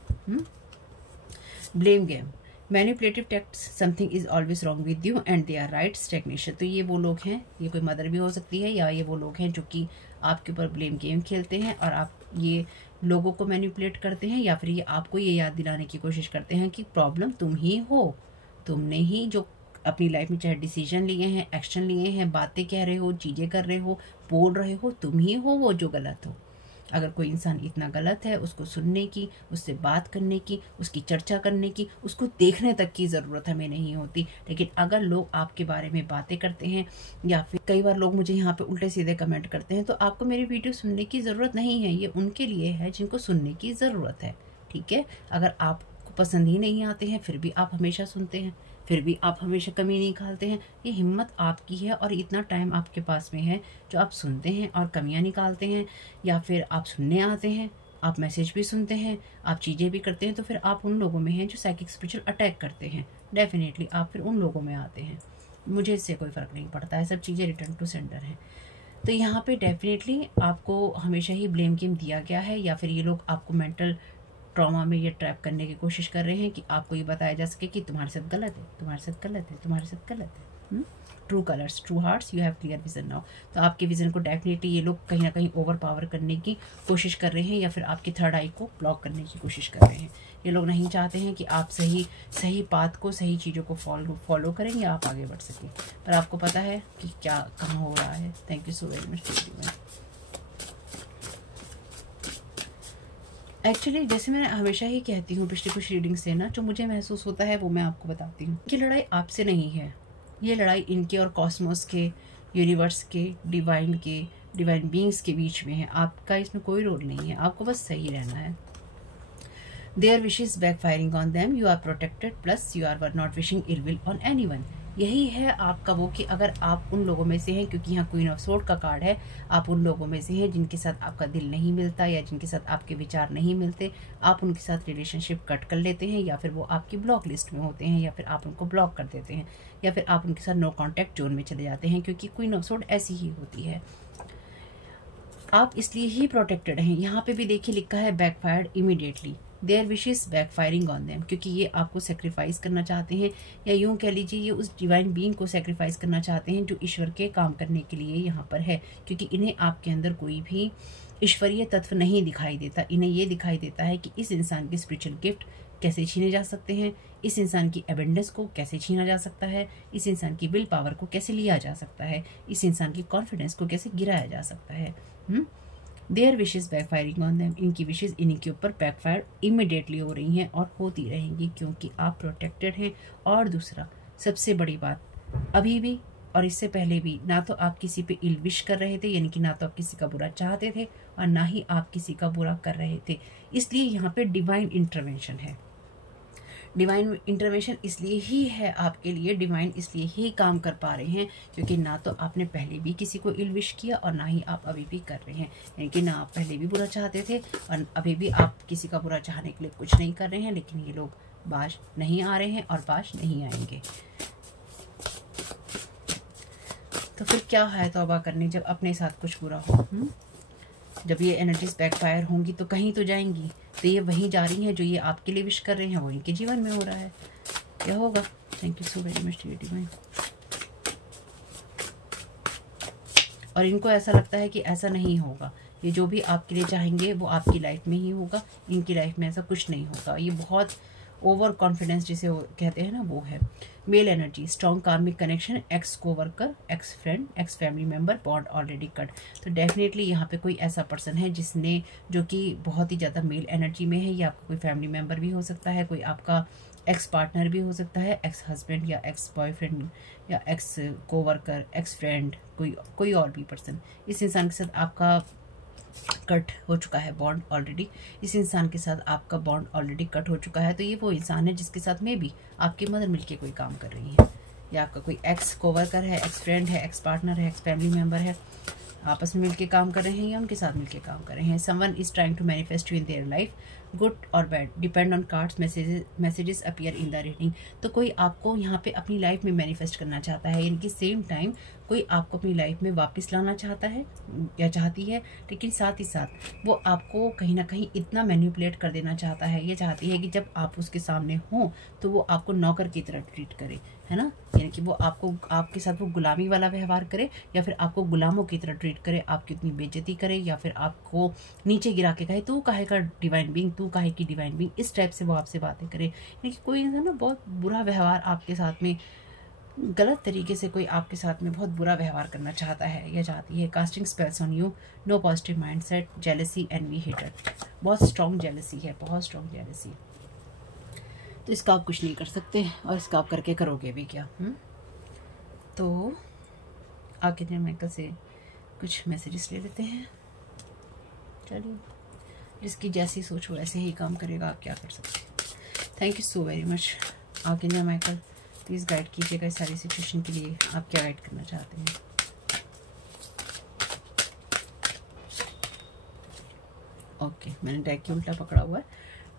Blame game, manipulative text, something is always wrong with you and they are right, stagnation. तो ये वो लोग हैं, ये कोई मदर भी हो सकती है, या ये वो लोग हैं जो कि आपके ऊपर ब्लेम गेम खेलते हैं, और आप ये लोगों को मैनिपुलेट करते हैं, या फिर ये आपको ये याद दिलाने की कोशिश करते हैं कि प्रॉब्लम तुम ही हो, तुमने ही जो अपनी लाइफ में चाहे डिसीजन लिए हैं, एक्शन लिए हैं, बातें कह रहे हो, चीज़ें कर रहे हो, बोल रहे हो, तुम ही हो वो जो गलत हो। अगर कोई इंसान इतना गलत है, उसको सुनने की, उससे बात करने की, उसकी चर्चा करने की, उसको देखने तक की ज़रूरत हमें नहीं होती। लेकिन अगर लोग आपके बारे में बातें करते हैं, या फिर कई बार लोग मुझे यहाँ पे उल्टे सीधे कमेंट करते हैं, तो आपको मेरी वीडियो सुनने की ज़रूरत नहीं है। ये उनके लिए है जिनको सुनने की ज़रूरत है, ठीक है। अगर आपको पसंद ही नहीं आते हैं फिर भी आप हमेशा सुनते हैं, फिर भी आप हमेशा कमी निकालते हैं, ये हिम्मत आपकी है और इतना टाइम आपके पास में है जो आप सुनते हैं और कमियां निकालते हैं, या फिर आप सुनने आते हैं, आप मैसेज भी सुनते हैं, आप चीज़ें भी करते हैं। तो फिर आप उन लोगों में हैं जो साइकिक स्पिरिचुअल अटैक करते हैं। डेफिनेटली आप फिर उन लोगों में आते हैं। मुझे इससे कोई फ़र्क नहीं पड़ता है, सब चीज़ें रिटर्न टू सेंडर हैं। तो यहाँ पे डेफिनेटली आपको हमेशा ही ब्लेम गेम दिया गया है, या फिर ये लोग आपको मेंटल ट्रॉमा में ये ट्रैप करने की कोशिश कर रहे हैं कि आपको ये बताया जा सके कि तुम्हारे साथ गलत है, तुम्हारे साथ गलत है, तुम्हारे साथ गलत है। True colours, true hearts, you have clear vision now. तो आपके विजन को डेफिनेटली ये लोग कहीं ना कहीं ओवर पावर करने की कोशिश कर रहे हैं, या फिर आपके थर्ड आई को ब्लॉक करने की कोशिश कर रहे हैं। ये लोग नहीं चाहते हैं कि आप सही पाथ को, सही चीज़ों को फॉलो करें या आप आगे बढ़ सकें। पर आपको पता है कि क्या कहाँ हो रहा है। Thank you so very much. Actually जैसे मैं हमेशा ही कहती हूँ पिछली कुछ रीडिंग से ना, जो मुझे महसूस होता है वो मैं आपको बताती हूँ। ये लड़ाई आपसे नहीं है, ये लड़ाई इनके और कॉस्मोस के, यूनिवर्स के, डिवाइन बीइंग्स के बीच में है। आपका इसमें कोई रोल नहीं है, आपको बस सही रहना है। Their wishes backfiring on them, you are protected, plus you are not wishing ill will on anyone. यही है आपका वो कि अगर आप उन लोगों में से हैं, क्योंकि यहाँ क्वीन ऑफ सोर्ड का कार्ड है, आप उन लोगों में से हैं जिनके साथ आपका दिल नहीं मिलता, या जिनके साथ आपके विचार नहीं मिलते, आप उनके साथ रिलेशनशिप कट कर लेते हैं, या फिर वो आपकी ब्लॉक लिस्ट में होते हैं, या फिर आप उनको ब्लॉक कर देते हैं, या फिर आप उनके साथ नो कॉन्टैक्ट जोन में चले जाते हैं, क्योंकि क्वीन ऑफ सोर्ड ऐसी ही होती है। आप इसलिए ही प्रोटेक्टेड हैं। यहाँ पे भी देखिए लिखा है backfired immediately, their wishes backfiring on them, क्योंकि ये आपको सेक्रीफाइस करना चाहते हैं, या यूं कह लीजिए ये उस डिवाइन बीइंग को सेक्रीफाइस करना चाहते हैं जो ईश्वर के काम करने के लिए यहाँ पर है। क्योंकि इन्हें आपके अंदर कोई भी ईश्वरीय तत्व नहीं दिखाई देता, इन्हें ये दिखाई देता है कि इस इंसान के स्पिरिचुअल गिफ्ट कैसे छीने जा सकते हैं, इस इंसान की एबेंडेंस को कैसे छीना जा सकता है, इस इंसान की विल पावर को कैसे लिया जा सकता है, इस इंसान की कॉन्फिडेंस को कैसे गिराया जा सकता है। Their wishes backfiring on them, इनकी विशेज इन्हीं के ऊपर बैकफायर इमिडिएटली हो रही हैं और होती रहेंगी, क्योंकि आप प्रोटेक्टेड हैं। और दूसरा सबसे बड़ी बात, अभी भी और इससे पहले भी ना तो आप किसी पे इल विश कर रहे थे, यानी कि ना तो आप किसी का बुरा चाहते थे और ना ही आप किसी का बुरा कर रहे थे। इसलिए यहाँ पे डिवाइन इंटरवेंशन है। डिवाइन इंटरवेंशन इसलिए ही है आपके लिए, डिवाइन इसलिए ही काम कर पा रहे हैं क्योंकि ना तो आपने पहले भी किसी को इल विश किया और ना ही आप अभी भी कर रहे हैं। यानी कि ना आप पहले भी बुरा चाहते थे और अभी भी आप किसी का बुरा चाहने के लिए कुछ नहीं कर रहे हैं। लेकिन ये लोग बाज नहीं आ रहे हैं और बाज नहीं आएंगे। तो फिर क्या है तौबा करने जब अपने साथ कुछ बुरा हो। जब ये एनर्जीज बैकफायर होंगी तो कहीं तो जाएंगी। तो ये वहीं जा रही हैं जो ये आपके लिए विश कर रहे हैं, वो इनके जीवन में हो रहा है। क्या होगा? Thank you so very much divine. और इनको ऐसा लगता है कि ऐसा नहीं होगा, ये जो भी आपके लिए चाहेंगे वो आपकी लाइफ में ही होगा, इनकी लाइफ में ऐसा कुछ नहीं होगा। ये बहुत ओवर कॉन्फिडेंस जिसे कहते हैं ना, वो है। Mail energy, strong karmic connection, x co-worker, x friend, x family member, bond already cut. तो डेफिनेटली यहाँ पे कोई ऐसा पर्सन है जिसने, जो कि बहुत ही ज़्यादा मेल एनर्जी में है। ये आपका कोई फैमिली मेंबर भी हो सकता है, कोई आपका एक्स पार्टनर भी हो सकता है, एक्स हस्बैंड या एक्स बॉयफ्रेंड या एक्स कोवर्कर, एक्स फ्रेंड, कोई और भी पर्सन। इस इंसान के साथ आपका कट हो चुका है बॉन्ड ऑलरेडी। इस इंसान के साथ आपका बॉन्ड ऑलरेडी कट हो चुका है। तो ये वो इंसान है जिसके साथ में भी आपकी मदर मिलके कोई काम कर रही है, या आपका कोई एक्स कोवर्कर है, एक्स फ्रेंड है, एक्स पार्टनर है, एक्स फैमिली मेंबर है, आपस में मिलके काम कर रहे हैं या उनके साथ मिलके काम कर रहे हैं। Someone is trying to manifest you in their life, good और bad, depend on cards, messages appear in the reading. तो कोई आपको यहाँ पे अपनी लाइफ में मैनिफेस्ट करना चाहता है, यानी कि सेम टाइम कोई आपको अपनी लाइफ में वापस लाना चाहता है या चाहती है, लेकिन साथ ही साथ वो आपको कहीं ना कहीं इतना मैनिपुलेट कर देना चाहता है, ये चाहती है कि जब आप उसके सामने हों तो वो आपको नौकर की तरह ट्रीट करे, है ना। यानी कि वो आपके साथ वो गुलामी वाला व्यवहार करे, या फिर आपको गुलामों की तरह ट्रीट करे, आपकी उतनी बेइज्जती करे, या फिर आपको नीचे गिरा के कहे तू काहे का डिवाइन बीइंग, तू काहे की डिवाइन बीइंग, इस टाइप से वो आपसे बातें करे। यानी कि कोई इंसान ना बहुत बुरा व्यवहार आपके साथ में गलत तरीके से कोई आपके साथ में बहुत बुरा व्यवहार करना चाहता है या चाहती है। Casting spells on you, no positive mindset, jealousy, envy, hater. बहुत स्ट्रॉन्ग जेलसी है, बहुत स्ट्रॉन्ग जेलसी। तो इसका आप कुछ नहीं कर सकते और इसका आप करके करोगे भी क्या? तो आर्कएंजल माइकल से कुछ मैसेजेस ले लेते हैं। चलिए, जिसकी जैसी सोच हो वैसे ही काम करेगा, आप क्या कर सकते हैं। Thank you so very much archangel Michael. Please guide कीजिएगा इस सारी सिचुएशन के लिए, आप क्या गाइड करना चाहते हैं। ओके, मैंने डेक की उल्टा पकड़ा हुआ है।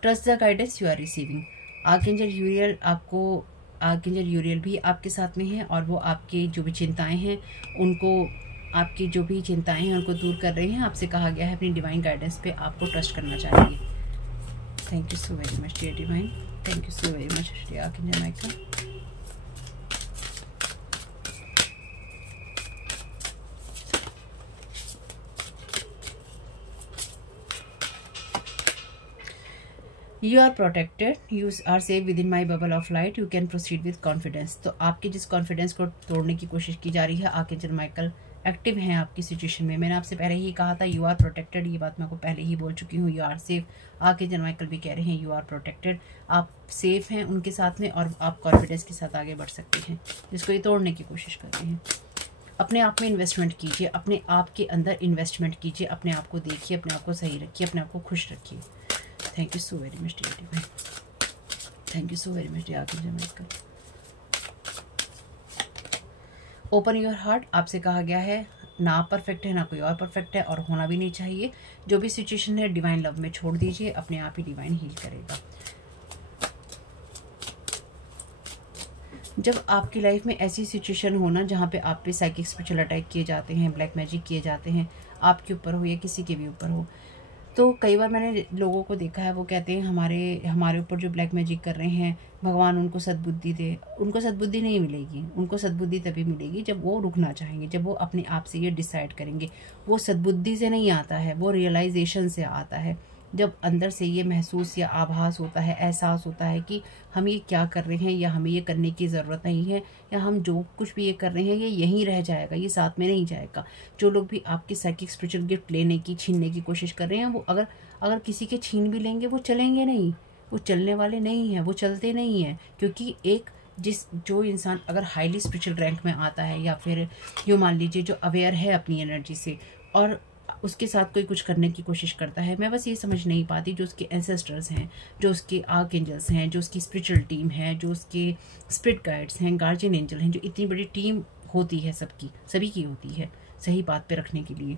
Trust the guidance you are receiving. Archangel Uriel आपको, आर्कएंजल यूरियल भी आपके साथ में है और वो आपकी जो भी चिंताएं हैं उनको, आपकी जो भी चिंताएं हैं उनको दूर कर रहे हैं। आपसे कहा गया है अपनी डिवाइन गाइडेंस पे आपको ट्रस्ट करना चाहिए। Thank you so very much dear divine, thank you so very much dear archangel Michael. You are protected, you are safe with in my bubble of light, you can proceed with confidence. तो आपकी जिस कॉन्फिडेंस को तोड़ने की कोशिश की जा रही है, आर्कएंजल माइकल एक्टिव हैं आपकी सिचुएशन में। मैंने आपसे पहले ही कहा था यू आर प्रोटेक्टेड, ये बात मैं आपको पहले ही बोल चुकी हूँ। You are safe, archangel Michael भी कह रहे हैं यू आर प्रोटेक्टेड। आप सेफ हैं उनके साथ में और आप कॉन्फिडेंस के साथ आगे बढ़ सकते हैं, जिसको ये तोड़ने की कोशिश कर रहे हैं। अपने आप में इन्वेस्टमेंट कीजिए, अपने आप के अंदर इन्वेस्टमेंट कीजिए, अपने आप को देखिए, अपने आप को सही रखिए, अपने आप को खुश रखिए। Thank you so very much dear divine, thank you so very much dear archangel Michael. Open your heart, आपसे कहा गया है ना आप परफेक्ट है ना कोई और परफेक्ट है और होना भी नहीं चाहिए। जो भी सिचुएशन है डिवाइन लव में छोड़ दीजिए, अपने आप ही डिवाइन हील करेगा। जब आपकी लाइफ में ऐसी सिचुएशन हो ना जहाँ पे आप पे साइकिक स्पिरिचुअल अटैक किए जाते हैं, ब्लैक मैजिक किए जाते हैं, आपके ऊपर हो या किसी के भी ऊपर हो, तो कई बार मैंने लोगों को देखा है वो कहते हैं हमारे ऊपर जो ब्लैक मैजिक कर रहे हैं भगवान उनको सद्बुद्धि दे। उनको सद्बुद्धि नहीं मिलेगी, उनको सद्बुद्धि तभी मिलेगी जब वो रुकना चाहेंगे, जब वो अपने आप से ये डिसाइड करेंगे। वो सद्बुद्धि से नहीं आता है, वो रियलाइजेशन से आता है। जब अंदर से ये महसूस या आभास होता है, एहसास होता है कि हम ये क्या कर रहे हैं या हमें ये करने की ज़रूरत नहीं है, या हम जो कुछ भी ये कर रहे हैं ये यहीं रह जाएगा, ये साथ में नहीं जाएगा। जो लोग भी आपकी साइकिक स्पिरिचुअल गिफ्ट लेने की, छीनने की कोशिश कर रहे हैं, वो अगर किसी के छीन भी लेंगे वो चलेंगे नहीं, वो चलने वाले नहीं हैं, वो चलते नहीं हैं। क्योंकि जो इंसान अगर हाईली स्पिरिचुअल रैंक में आता है या फिर यूँ मान लीजिए जो अवेयर है अपनी एनर्जी से और उसके साथ कोई कुछ करने की कोशिश करता है, मैं बस ये समझ नहीं पाती जो उसके एंसेस्टर्स हैं, जो उसके आर्कएंजल्स हैं, जो उसकी स्पिरिचुअल टीम है, जो उसके स्पिरिट गाइड्स हैं, गार्जियन एंजल हैं, जो इतनी बड़ी टीम होती है सबकी, सभी की होती है सही बात पे रखने के लिए।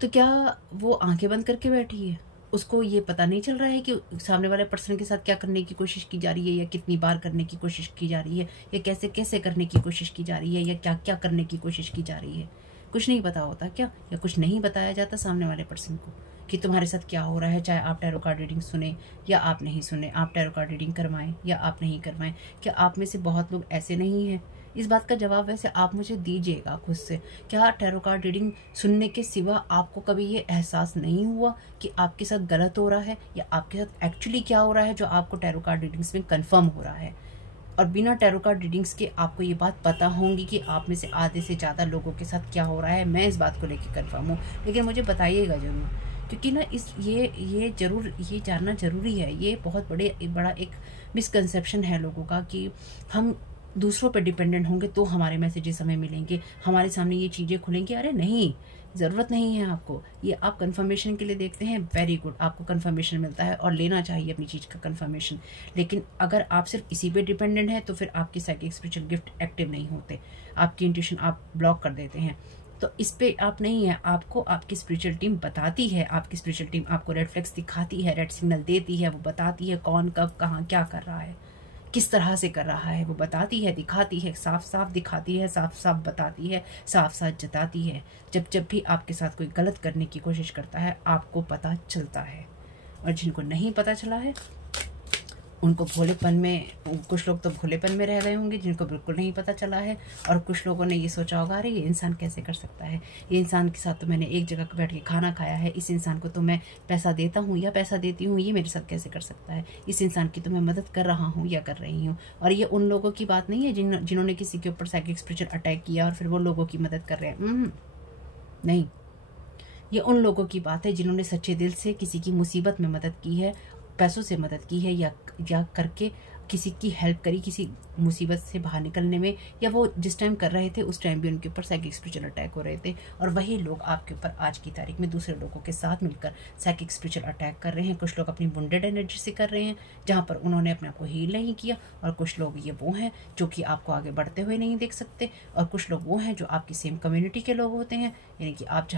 तो क्या वो आंखें बंद करके बैठी है? उसको ये पता नहीं चल रहा है कि सामने वाले पर्सन के साथ क्या करने की कोशिश की जा रही है, या कितनी बार करने की कोशिश की जा रही है, या कैसे कैसे करने की कोशिश की जा रही है, या क्या क्या करने की कोशिश की जा रही है? कुछ नहीं पता होता क्या? या कुछ नहीं बताया जाता सामने वाले पर्सन को कि तुम्हारे साथ क्या हो रहा है? चाहे आप टैरो कार्ड रीडिंग सुने या आप नहीं सुने, आप टैरो कार्ड रीडिंग करवाएं या आप नहीं करवाएं, क्या आप में से बहुत लोग ऐसे नहीं हैं? इस बात का जवाब वैसे आप मुझे दीजिएगा खुद से। क्या टैरो कार्ड रीडिंग सुनने के सिवा आपको कभी ये एहसास नहीं हुआ कि आपके साथ गलत हो रहा है, या आपके साथ एक्चुअली क्या हो रहा है जो आपको टैरो कार्ड रीडिंग्स में कंफर्म हो रहा है? और बिना टैरो कार्ड रीडिंग्स के आपको ये बात पता होंगी कि आप में से आधे से ज़्यादा लोगों के साथ क्या हो रहा है। मैं इस बात को लेकर कंफर्म हूँ, लेकिन मुझे बताइएगा ज़रूर, क्योंकि ना ये ज़रूर ये जानना ज़रूरी है। ये बहुत बड़ा एक मिसकंसेप्शन है लोगों का कि हम दूसरों पर डिपेंडेंट होंगे तो हमारे मैसेजेस हमें मिलेंगे, हमारे सामने ये चीज़ें खुलेंगी। अरे नहीं, ज़रूरत नहीं है आपको। ये आप कंफर्मेशन के लिए देखते हैं, वेरी गुड, आपको कंफर्मेशन मिलता है और लेना चाहिए अपनी चीज़ का कंफर्मेशन। लेकिन अगर आप सिर्फ इसी पे डिपेंडेंट है तो फिर आपकी साइकिक स्पिरिचुअल गिफ्ट एक्टिव नहीं होते, आपकी इंट्यूशन आप ब्लॉक कर देते हैं। तो इस पे आप नहीं है, आपको आपकी स्पिरिचुअल टीम बताती है, आपकी स्पिरिचुअल टीम आपको रेड फ्लैग्स दिखाती है, रेड सिग्नल देती है, वो बताती है कौन कब कहाँ क्या कर रहा है, किस तरह से कर रहा है, वो बताती है, दिखाती है, साफ साफ दिखाती है, साफ साफ बताती है, साफ साफ जताती है। जब भी आपके साथ कोई गलत करने की कोशिश करता है आपको पता चलता है, और जिनको नहीं पता चला है उनको भोलेपन में, कुछ लोग तो भोलेपन में रह गए होंगे जिनको बिल्कुल नहीं पता चला है, और कुछ लोगों ने ये सोचा होगा अरे ये इंसान कैसे कर सकता है, ये इंसान के साथ तो मैंने एक जगह बैठ के खाना खाया है, इस इंसान को तो मैं पैसा देता हूँ या पैसा देती हूँ, ये मेरे साथ कैसे कर सकता है, इस इंसान की तो मैं मदद कर रहा हूँ या कर रही हूँ। और ये उन लोगों की बात नहीं है जिन्होंने किसी के ऊपर साइकिक स्पिरिचुअल अटैक किया और फिर वो लोगों की मदद कर रहे हैं। नहीं, ये उन लोगों की बात है जिन्होंने सच्चे दिल से किसी की मुसीबत में मदद की है, पैसों से मदद की है, या करके किसी की हेल्प करी किसी मुसीबत से बाहर निकलने में, या वो जिस टाइम कर रहे थे उस टाइम भी उनके ऊपर साइकिक स्पिरिचुअल अटैक हो रहे थे। और वही लोग आपके ऊपर आज की तारीख में दूसरे लोगों के साथ मिलकर साइकिक स्पिरिचुअल अटैक कर रहे हैं। कुछ लोग अपनी वुंडेड एनर्जी से कर रहे हैं जहाँ पर उन्होंने अपने आप को हील नहीं किया, और कुछ लोग ये वो हैं जो कि आपको आगे बढ़ते हुए नहीं देख सकते, और कुछ लोग वो हैं जो आपकी सेम कम्युनिटी के लोग होते हैं, यानी कि आप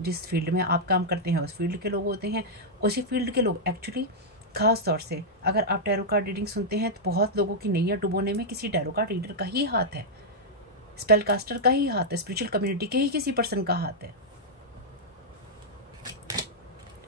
जिस फील्ड में आप काम करते हैं उस फील्ड के लोग होते हैं। उसी फील्ड के लोग एक्चुअली खास तौर से अगर आप टैरो कार्ड रीडिंग सुनते हैं तो बहुत लोगों की नैया डुबोने में किसी टैरो कार्ड रीडर का ही हाथ है, स्पेल कास्टर का ही हाथ है, स्पिरिचुअल कम्युनिटी के ही किसी पर्सन का हाथ है।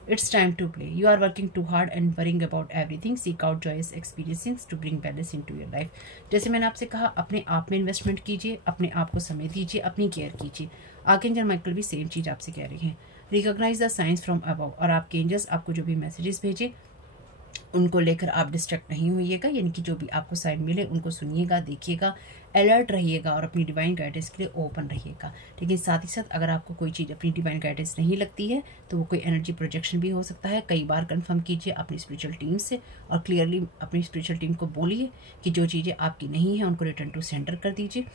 It's time to play. You are working too hard and worrying about everything. Seek out joyous experiences to bring balance into your life. जैसे मैंने आपसे कहा, अपने आप में इन्वेस्टमेंट कीजिए, अपने आप को समय दीजिए, अपनी केयर कीजिए। आर्कएंजल माइकल भी सेम चीज़ आपसे कह रही हैं। Recognize the science from above, और आपके एंजल्स आपको जो भी मैसेजेस भेजे उनको लेकर आप डिस्ट्रैक्ट नहीं होइएगा, यानी कि जो भी आपको साइन मिले उनको सुनिएगा, देखिएगा, अलर्ट रहिएगा और अपनी डिवाइन गाइडेंस के लिए ओपन रहिएगा। लेकिन साथ ही साथ अगर आपको कोई चीज़ अपनी डिवाइन गाइडेंस नहीं लगती है तो वो कोई एनर्जी प्रोजेक्शन भी हो सकता है। कई बार कंफर्म कीजिए अपनी स्पिरिचुअल टीम से, और क्लियरली अपनी स्पिरिचुअल टीम को बोलिए कि जो चीज़ें आपकी नहीं है उनको रिटर्न टू सेंडर कर दीजिए,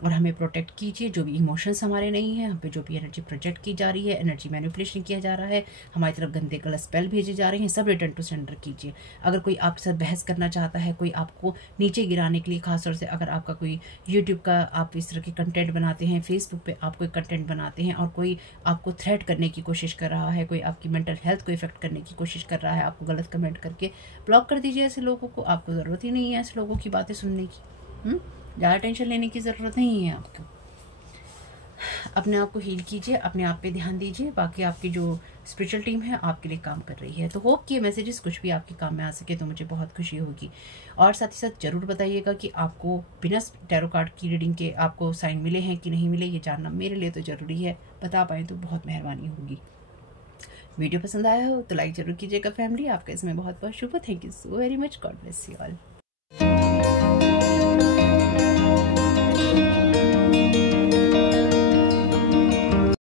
और हमें प्रोटेक्ट कीजिए। जो भी इमोशंस हमारे नहीं हैं, हम पे जो भी एनर्जी प्रोजेक्ट की जा रही है, एनर्जी मैनिपुलेशन किया जा रहा है, हमारी तरफ गंदे गलत स्पेल भेजे जा रहे हैं, सब रिटर्न टू सेंडर कीजिए। अगर कोई आपके साथ बहस करना चाहता है, कोई आपको नीचे गिराने के लिए, खासतौर से अगर आपका कोई यूट्यूब का आप इस तरह के कंटेंट बनाते हैं, फेसबुक पे आप कोई कंटेंट बनाते हैं और कोई आपको थ्रेट करने की कोशिश कर रहा है, कोई आपकी मेंटल हेल्थ को इफेक्ट करने की कोशिश कर रहा है, आपको गलत कमेंट करके ब्लॉक कर दीजिए ऐसे लोगों को। आपको ज़रूरत ही नहीं है ऐसे लोगों की बातें सुनने की। ज़्यादा टेंशन लेने की ज़रूरत नहीं है आपको। अपने आप को हील कीजिए, अपने आप पे ध्यान दीजिए। बाकी आपकी जो स्पिरिचुअल टीम है आपके लिए काम कर रही है। तो होप कि ये मैसेजेस कुछ भी आपके काम में आ सके तो मुझे बहुत खुशी होगी। और साथ ही साथ ज़रूर बताइएगा कि आपको बिना टैरो कार्ड की रीडिंग के आपको साइन मिले हैं कि नहीं मिले, ये जानना मेरे लिए तो ज़रूरी है। बता पाएँ तो बहुत मेहरबानी होगी। वीडियो पसंद आया हो तो लाइक ज़रूर कीजिएगा फैमिली। आपका इसमें बहुत बहुत शुभ। Thank you so very much. God bless you all.